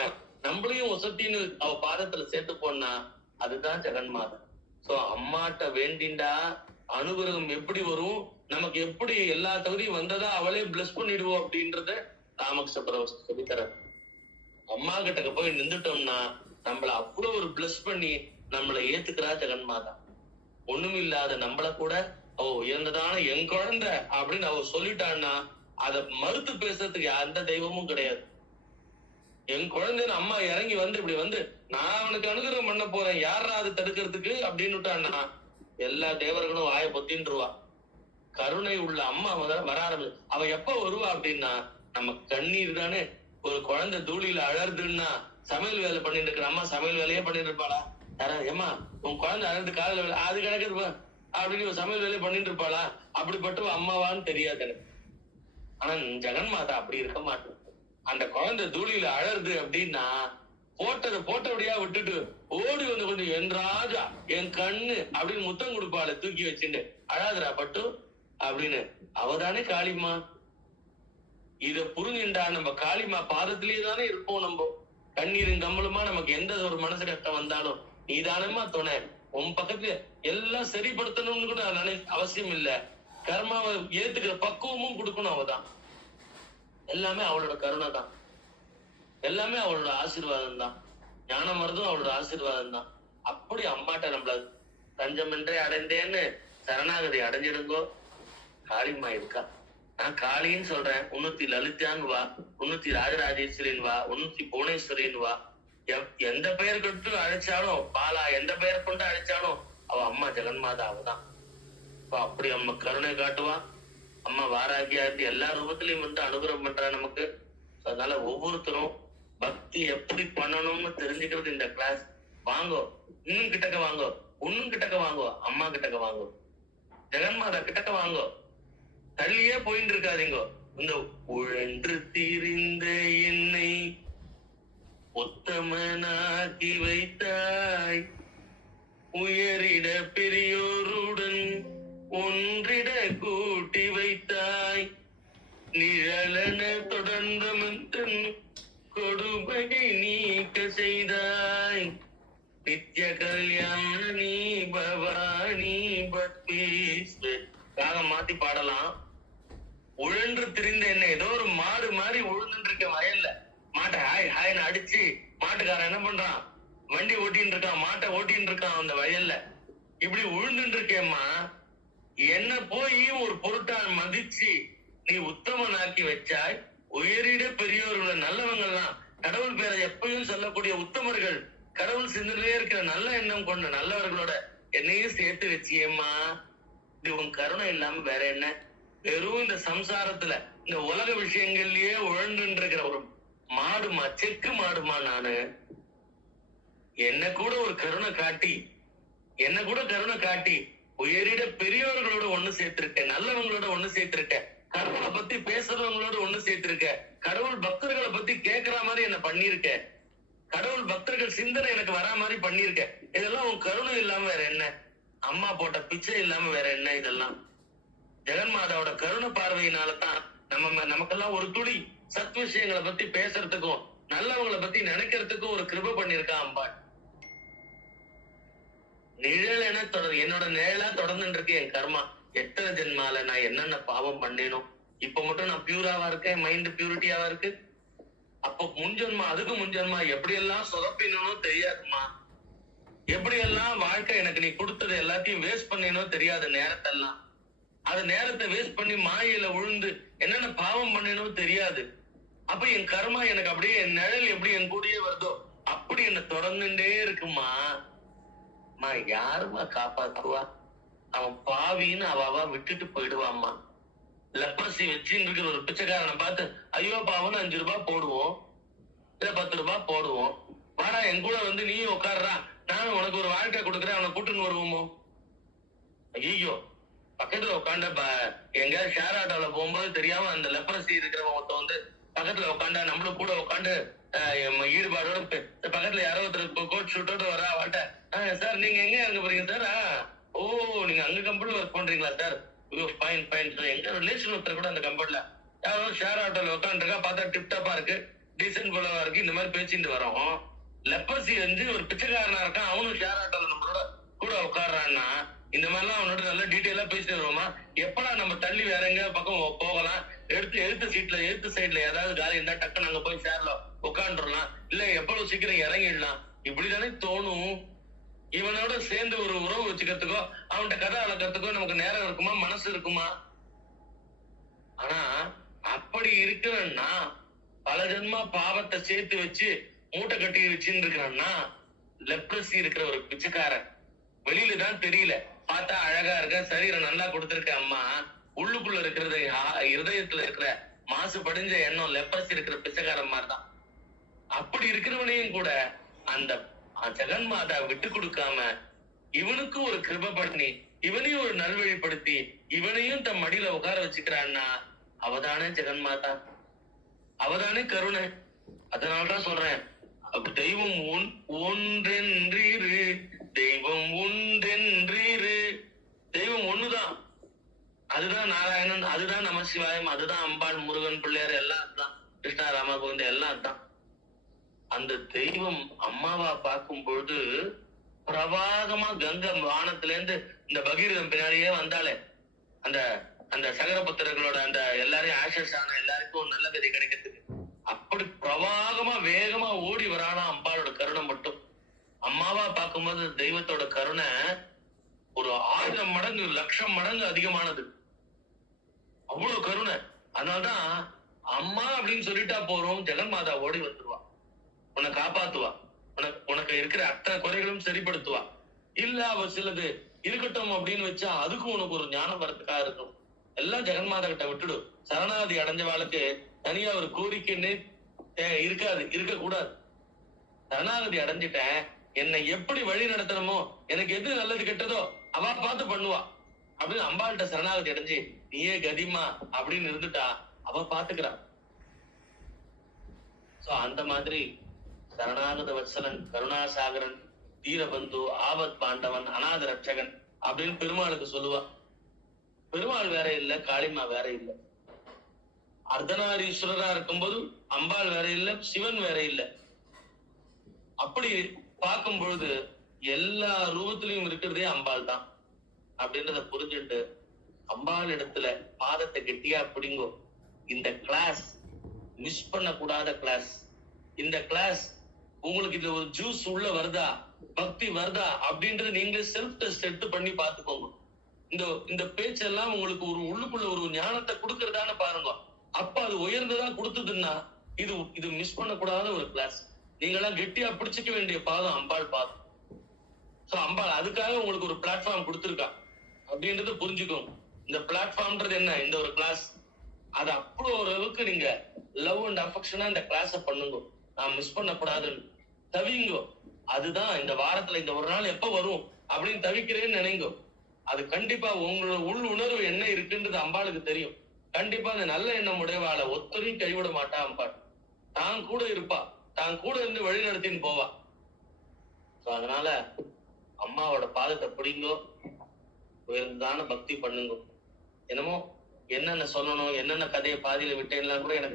நம்மளையும் வசத்தின்னு அவ பாதத்துல சேர்த்து போனா அதுதான் ஜெகன்மாதா. சோ அம்மாட்ட வேண்டிண்டா அனுகிரகம் எப்படி வரும், நமக்கு எப்படி எல்லா தகுதியும் வந்ததா அவளே பிளஸ் பண்ணிடுவோம் அப்படின்றத ராமகிருஷ்ண பரமஹம்சர் சொல்லித்தர. அம்மா கிட்ட போய் நின்றுட்டோம்னா நம்மள அவ்வளவு ஒரு பிளஸ் பண்ணி நம்மளை ஏத்துக்கிறா ஜெகன்மாதா. ஒண்ணும் இல்லாத நம்மள கூட அவ உயர்ந்ததான என் குழந்தை அப்படின்னு அவ சொல்லிட்டான்னா அத மறுத்து பேசுறதுக்கு எந்த தெய்வமும் கிடையாது. என் குழந்தைன்னு அம்மா இறங்கி வந்து இப்படி வந்து நான் அவனுக்கு அனுகிரகம் பண்ண போறேன், யாரா அது தடுக்கிறதுக்கு அப்படின்னுட்டான்னா எல்லா தேவர்களும் வாய பொத்தின்றுவா. கருணை உள்ள அம்மா வர ஆரம்பி. அவ எப்ப வருவா அப்படின்னா நம்ம கண்ணீர் தானே. ஒரு குழந்தை தூளியில அழறுதுன்னா சமையல் வேலை பண்ணிட்டு இருக்கிற அம்மா சமையல் வேலையே பண்ணிட்டு இருப்பாளா? யாராவது ஏமா உன் குழந்தை அழகு காலையில வேலை அது கிடக்குது அப்படின்னு சமையல் வேலையை பண்ணிட்டு இருப்பாளா? அப்படிப்பட்ட அம்மாவான்னு தெரியாது எனக்கு. ஆனா ஜெகன்மாதா அப்படி இருக்க மாட்டேன். அந்த குழந்தை தூளியில அழறுது அப்படின்னா போட்டபடியா விட்டுட்டு ஓடி வந்து கொண்டு என் ராஜா என் கண்ணு அப்படின்னு முத்தம் கொடுப்பாள தூக்கி வச்சுட்டு அழாதுரா பட்டு அப்படின்னு. அவதானே காளிமா. இத புரிஞ்சுண்டா நம்ம காளிமா பாதத்திலேயே தானே இருப்போம். நம்ம கண்ணீரும் கம்மலுமா நமக்கு எந்த ஒரு மனசு கஷ்டம் வந்தாலும் நீதானமா துணை. உன் பக்கத்துல எல்லாம் சரிப்படுத்தணும்னு கூட அவசியம் இல்ல. கர்மாவை ஏத்துக்கிற பக்குவமும் கொடுக்கணும். அவதான் எல்லாமே அவளோட கருணை தான். எல்லாமே அவளோட ஆசீர்வாதம் தான். ஞான மருதும் அவளோட ஆசீர்வாதம் தான். அப்படி அம்மாட்ட நம்மள தஞ்சம் என்றே அடைந்தேன்னு சரணாகதி அடைஞ்சிருங்கோ. காளிமா இருக்கா. நான் காளின்னு சொல்றேன். உன்னத்தி லலிதான்னு வா, உன்னத்தி ராஜராஜேஸ்வரின்னு வா, உன்னத்தி புவனேஸ்வரின்னு வா. எந்த பெயர் கொண்டு அழைச்சாலும் பாலா எந்த பெயர் கொண்டு அழைச்சாலும் அவ அம்மா ஜெகன்மாதா அவதான். அப்படி அம்மா கருணை காட்டுவா. அம்மா வாராகியா இருந்து எல்லா ரூபத்திலையும் வந்து அனுகிரகம் பண்றா நமக்கு. அதனால ஒவ்வொருத்தரும் பக்தி எப்படி பண்ணணும்னு தெரிஞ்சுக்கிறது இந்த கிளாஸ். வாங்கோ, இன்னும் கிட்டக்க வாங்கோ, இன்னும் கிட்டக்க வாங்கோ, அம்மா கிட்டக்க வாங்கோ, ஜெகன்மாதா கிட்டக்க வாங்கோ. தள்ளியே போயிட்டு இருக்காதீங்க. இந்த உழன்று தீரிந்த என்னை உத்தமனாக்கி வைத்தாய், உயரிட பெரியோருடன் ஒன்றிட கூட்டி வைத்தாய், நிழலன தொடர்ந்தமன் கொடுமையை நீக்க செய்தாய், நித்ய கல்யாணி பவானி பத்மேஸ்வர். ராகம் மாத்தி பாடலாம். உழன்று திரிந்த என்ன ஏதோ ஒரு மாடு மாதிரி உழுந்துட்டு இருக்க வயல்ல. மாட்டை ஹாய் ஹாய்னு அடிச்சு மாட்டுக்காரன் என்ன பண்றான், வண்டி ஓட்டின்னு இருக்கான், மாட்டை ஓட்டின்னு இருக்கான் அந்த வயல்ல. இப்படி உழுந்துட்டு இருக்கேம்மா, என்ன போய் ஒரு பொருட்டா மதிச்சு நீ உத்தமனாக்கி வச்சாய். உயரிட பெரியோர்கள் நல்லவங்கள்லாம் கடவுள் பேரை எப்பயும் சொல்லக்கூடிய உத்தமர்கள், கடவுள் சிந்தனையிலே இருக்கிற நல்ல எண்ணம் கொண்ட நல்லவர்களோட என்னையும் சேர்த்து வச்சியேம்மா. இது உன் கருணை இல்லாம வேற என்ன? வெறும் இந்த சம்சாரத்துல இந்த உலக விஷயங்கள்லயே உழன்று இருக்கிற ஒரு மாடுமா, செக்கு மாடுமா நானு. என்ன கூட ஒரு கருணை காட்டி, என்ன கூட கருணை காட்டி உயரிட பெரியோர்களோட ஒண்ணு சேர்த்திருக்க, நல்லவங்களோட ஒண்ணு சேர்த்திருக்க, கடவுளை பத்தி பேசுறவங்களோட ஒண்ணு சேர்த்திருக்க, கடவுள் பக்தர்களை பத்தி கேட்கிற மாதிரி என்ன பண்ணிருக்க, கடவுள் பக்தர்கள் சிந்தனை எனக்கு வரா மாதிரி பண்ணிருக்க. இதெல்லாம் உன் கருணை இல்லாம வேற என்ன? அம்மா போட்ட பிச்சை இல்லாம வேற என்ன? இதெல்லாம் ஜெகன்மாதாவோட கருணை பார்வையினாலதான் நமக்கெல்லாம் ஒரு துளி சத் விஷயங்களை பத்தி பேசுறதுக்கும் நல்லவங்களை பத்தி நினைக்கிறதுக்கும் ஒரு கிருபை பண்ணிருக்கா அம்பாள். நிழல் என என்னோட நிழலா தொடர்ந்துட்டு இருக்கு என் கர்மா. எத்தனை ஜென்மால நான் என்னென்ன பாவம் பண்ணேனோ. இப்ப மட்டும் நான் பியூராவா இருக்கேன், மைண்ட் பியூரிட்டியாவா இருக்கு. அப்ப முன்ஜென்மா, அதுக்கு முன்ஜென்மா எப்படி எல்லாம் சொதப்பினோ தெரியாதுமா. எப்படி எல்லாம் வாழ்க்கை எனக்கு நீ கொடுத்தது எல்லாத்தையும் வேஸ்ட் பண்ணினோ தெரியாது. நேரத்தெல்லாம் அது நேரத்தை வேஸ்ட் பண்ணி மாயில விழுந்து என்னென்ன பாவம் பண்ணினோ தெரியாது. அப்ப என் கர்மா எனக்கு அப்படியே என் நிழல் எப்படி என் கூடயே வருதோ அப்படி என்ன தொடர்ந்துட்டே இருக்குமா. யாருமா காப்பாத்துவா? அவன் பாவின்னு அவ விட்டுட்டு போயிடுவாம்மா. லெப்ரசி வச்சுன்னு இருக்கிற ஒரு பிச்சைக்காரனை பார்த்து ஐயோ பாவன்னு 5 ரூபாய் போடுவோம், இல்ல 10 ரூபாய் போடுவோம். வாடா என் கூட வந்து நீயும் உட்காடுறா, நானும் உனக்கு ஒரு வாழ்க்கை கொடுக்குறேன், அவனை கூட்டுன்னு வருவோமோ? ஐயோ, பக்கத்துல உட்காந்து எங்கேயாவது ஷேர் ஆட்டோல போகும்போது தெரியாம அந்த லெப்ரசி இருக்கிறவன் ஒருத்தன் வந்து பக்கத்துல உட்காந்தா நம்மளும் கூட உட்காந்து ஈடுபாடோட பக்கத்துல யாரோ ஒருத்தர் கோட் ஷூட்டோட வரா அவட்ட, சார் நீங்க எங்க இருக்க போறீங்க சார்? ஓ, நீங்க அங்க கம்பெனில ஒர்க் பண்றீங்களா சார்? Fine fine sir. எங்க ரிலேஷன் ஒருத்தர் கூட அந்த கம்பெனில யாரோ ஷேர் ஆட்டோல உட்காந்துருக்கா, பார்த்தா டிப்டாப்பா இருக்கு, டீசென்ட் போலவா இருக்கு, இந்த மாதிரி பேசிட்டு வரோம். லெப்பர்சி வந்து ஒரு பிச்சைக்காரனா இருக்கான், அவனும் ஷேர் ஆட்டோல நம்மளோட கூட உட்காடுறான்னா இந்த மாதிரிலாம் அவனோட நல்லா டீட்டெயிலா பேசிட்டு வருவோமா? எப்படா நம்ம தள்ளி வேற எங்க பக்கம் போகலாம், எழுத்து சைட்ல ஏதாவது காலி இருந்தா டக்குன்னு அங்க போய் சேர்ல உட்காந்துடலாம், இல்ல எவ்வளவு சீக்கிரம் இறங்கிடலாம், இப்படிதானே தோணும். இவனோட சேர்ந்து ஒரு உறவு வச்சுக்கிறதுக்கோ அவன்கிட்ட கதை வளர்க்கறதுக்கோ நமக்கு நேரம் இருக்குமா, மனசு இருக்குமா? ஆனா அப்படி இருக்கிறன்னா பல ஜென்மா பாவத்தை சேர்த்து வச்சு மூட்டை கட்டி வச்சுன்னு இருக்கிறான்னா லெப்ரசி இருக்கிற ஒரு பிச்சைக்காரன் வெளியில தான் தெரியல, பார்த்தா அழகா இருக்க, சரீரம் நல்லா கொடுத்திருக்க அம்மா, உள்ளுக்குள்ள இருக்கிறது இருதயத்துல இருக்கிற மாசு படிஞ்ச எண்ணம் லெப்ரசி இருக்கிற பிச்சைக்காரன் மாதிரிதான். அப்படி இருக்கிறவனையும் கூட அந்த ஜெகன் மாதா விட்டு கொடுக்காம இவனுக்கும் ஒரு கிருபை பண்ணி இவனையும் ஒரு நல்வழிப்படுத்தி இவனையும் தன் மடியில உட்கார வச்சுக்கிறான்னா அவதானே ஜெகன் மாதா, அவதானே கருணை. அதனாலதான் சொல்றேன், தெய்வம் ஒன்றென்றீரு, தெய்வம் ஒன்றென்றீரு. தெய்வம் ஒண்ணுதான், அதுதான் நாராயணன், அதுதான் நமசிவாயம், அதுதான் அம்பாள், முருகன், பிள்ளையார் எல்லாம் அதுதான், கிருஷ்ணா ராமா கோவிந்த எல்லாம் அதுதான். அந்த தெய்வம் அம்மாவா பார்க்கும் பொழுது பிரவாகமா கங்கை வானத்துல இருந்து இந்த பகீரதம் பின்னாடியே வந்தாலே அந்த அந்த சகரபுத்திரர்களோட அந்த எல்லாரையும் ஆஷஸ் ஆன எல்லாருக்கும் நல்ல கதை கிடைக்கிறதுக்கு அப்படி பிரவாகமா வேகமா ஓடி வரானா அம்பாளோட கருணை மட்டும். அம்மாவா பார்க்கும்போது தெய்வத்தோட கருணை ஒரு 1000 மடங்கு 1,00,000 மடங்கு அதிகமானது, அவ்வளவு கருணை. அதனால்தான் அம்மா அப்படின்னு சொல்லிட்டா போறோம், ஜெகன்மாதா ஓடி வந்துருவா, உன்னை காப்பாத்துவா, உனக்கு இருக்கிற அத்தனை குறைகளும் சரிப்படுத்துவா. இல்ல அவ சிலது இருக்கட்டும் அப்படின்னு வச்சா அதுக்கும் உனக்கு ஒரு ஞானம் வரத்துக்காக இருக்கும். எல்லாம் ஜெகன்மாதா கிட்ட விட்டுடு. சரணாகதி அடைஞ்சவாளுக்கு தனியா ஒரு கோரிக்கைன்னு இருக்காது, இருக்க கூடாது. சரணாகதி அடைஞ்சிட்டேன், என்னை எப்படி வழி நடத்தணுமோ, எனக்கு எது நல்லது கெட்டதோ அவ பார்த்து பண்ணுவா அப்படின்னு அம்பாள்கிட்ட சரணாகதி அடைஞ்சு நீயே கதிமா அப்படின்னு இருந்துட்டா அவ பாத்துக்கிறா. சோ அந்த மாதிரி சரணாகத வத்சலன், கருணாசாகரன், தீரபந்து, ஆபத் பாண்டவன், அநாத ரட்சகன் அப்படின்னு பெருமாளுக்கு சொல்லுவா. பெருமாள் வேற இல்ல, காளிமா வேற இல்ல. அர்த்தநாரீஸ்வரரா இருக்கும்போது அம்பாள் வேற இல்ல, சிவன் வேற இல்ல. அப்படி பார்க்கும் பொழுது எல்லா ரூபத்திலையும் இருக்கிறதே அம்பாள் தான் அப்படின்றத புரிஞ்சுட்டு அம்பாள் இடத்துல பாதத்தை கெட்டியா பிடிங்கோ. இந்த கிளாஸ் மிஸ் பண்ண கூடாத கிளாஸ். இந்த கிளாஸ் உங்களுக்கு இதுல ஒரு ஜூஸ் உள்ள வருதா, பக்தி வருதா அப்படின்றது நீங்களே செல்ஃப் டெஸ்ட் எடுத்து பண்ணி பாத்துக்கோங்க. இந்த பேச்செல்லாம் உங்களுக்கு ஒரு உள்ளுக்குள்ள ஒரு ஞானத்தை கொடுக்கறதான பாருங்க. அப்ப அது உயர்ந்ததா கொடுத்ததுன்னா இது மிஸ் பண்ணக்கூடாத ஒரு கிளாஸ். நீங்க எல்லாம் கெட்டியா பிடிச்சிக்க வேண்டிய பாதம் அம்பாள் பாதம். சோ அம்பாள் அதுக்காக உங்களுக்கு ஒரு பிளாட்ஃபார்ம் கொடுத்துருக்கா அப்படின்றத புரிஞ்சுக்கோங்க. இந்த பிளாட்ஃபார்ம்ன்றது என்ன, இந்த ஒரு கிளாஸ். அது அவ்வளவு ஒரு அளவுக்கு நீங்க லவ் அண்ட் அஃபெக்ஷனா இந்த கிளாஸ பண்ணுங்க. நான் மிஸ் பண்ணக்கூடாதுன்னு தவிங்கோ. அதுதான் இந்த வாரத்துல இந்த ஒரு நாள் எப்ப வரும் அப்படின்னு தவிக்கிறேன்னு நினைங்கோ. அது கண்டிப்பா உங்களோட உள் உணர்வு என்ன இருக்குன்றது அம்பாளுக்கு தெரியும். கண்டிப்பா அந்த நல்ல எண்ணம் உடையவாள ஒத்தரையும் கைவிட மாட்டா அம்பாள். தான் கூட இருப்பா, தான் கூட இருந்து வழி நடத்தின்னு போவா. அதனால அம்மாவோட பாதத்தை பிடிங்கோ, உயர்ந்தான பக்தி பண்ணுங்க. என்னமோ என்னென்ன சொல்லணும், என்னென்ன கதையை பாதியில விட்டேன்லாம் கூட எனக்கு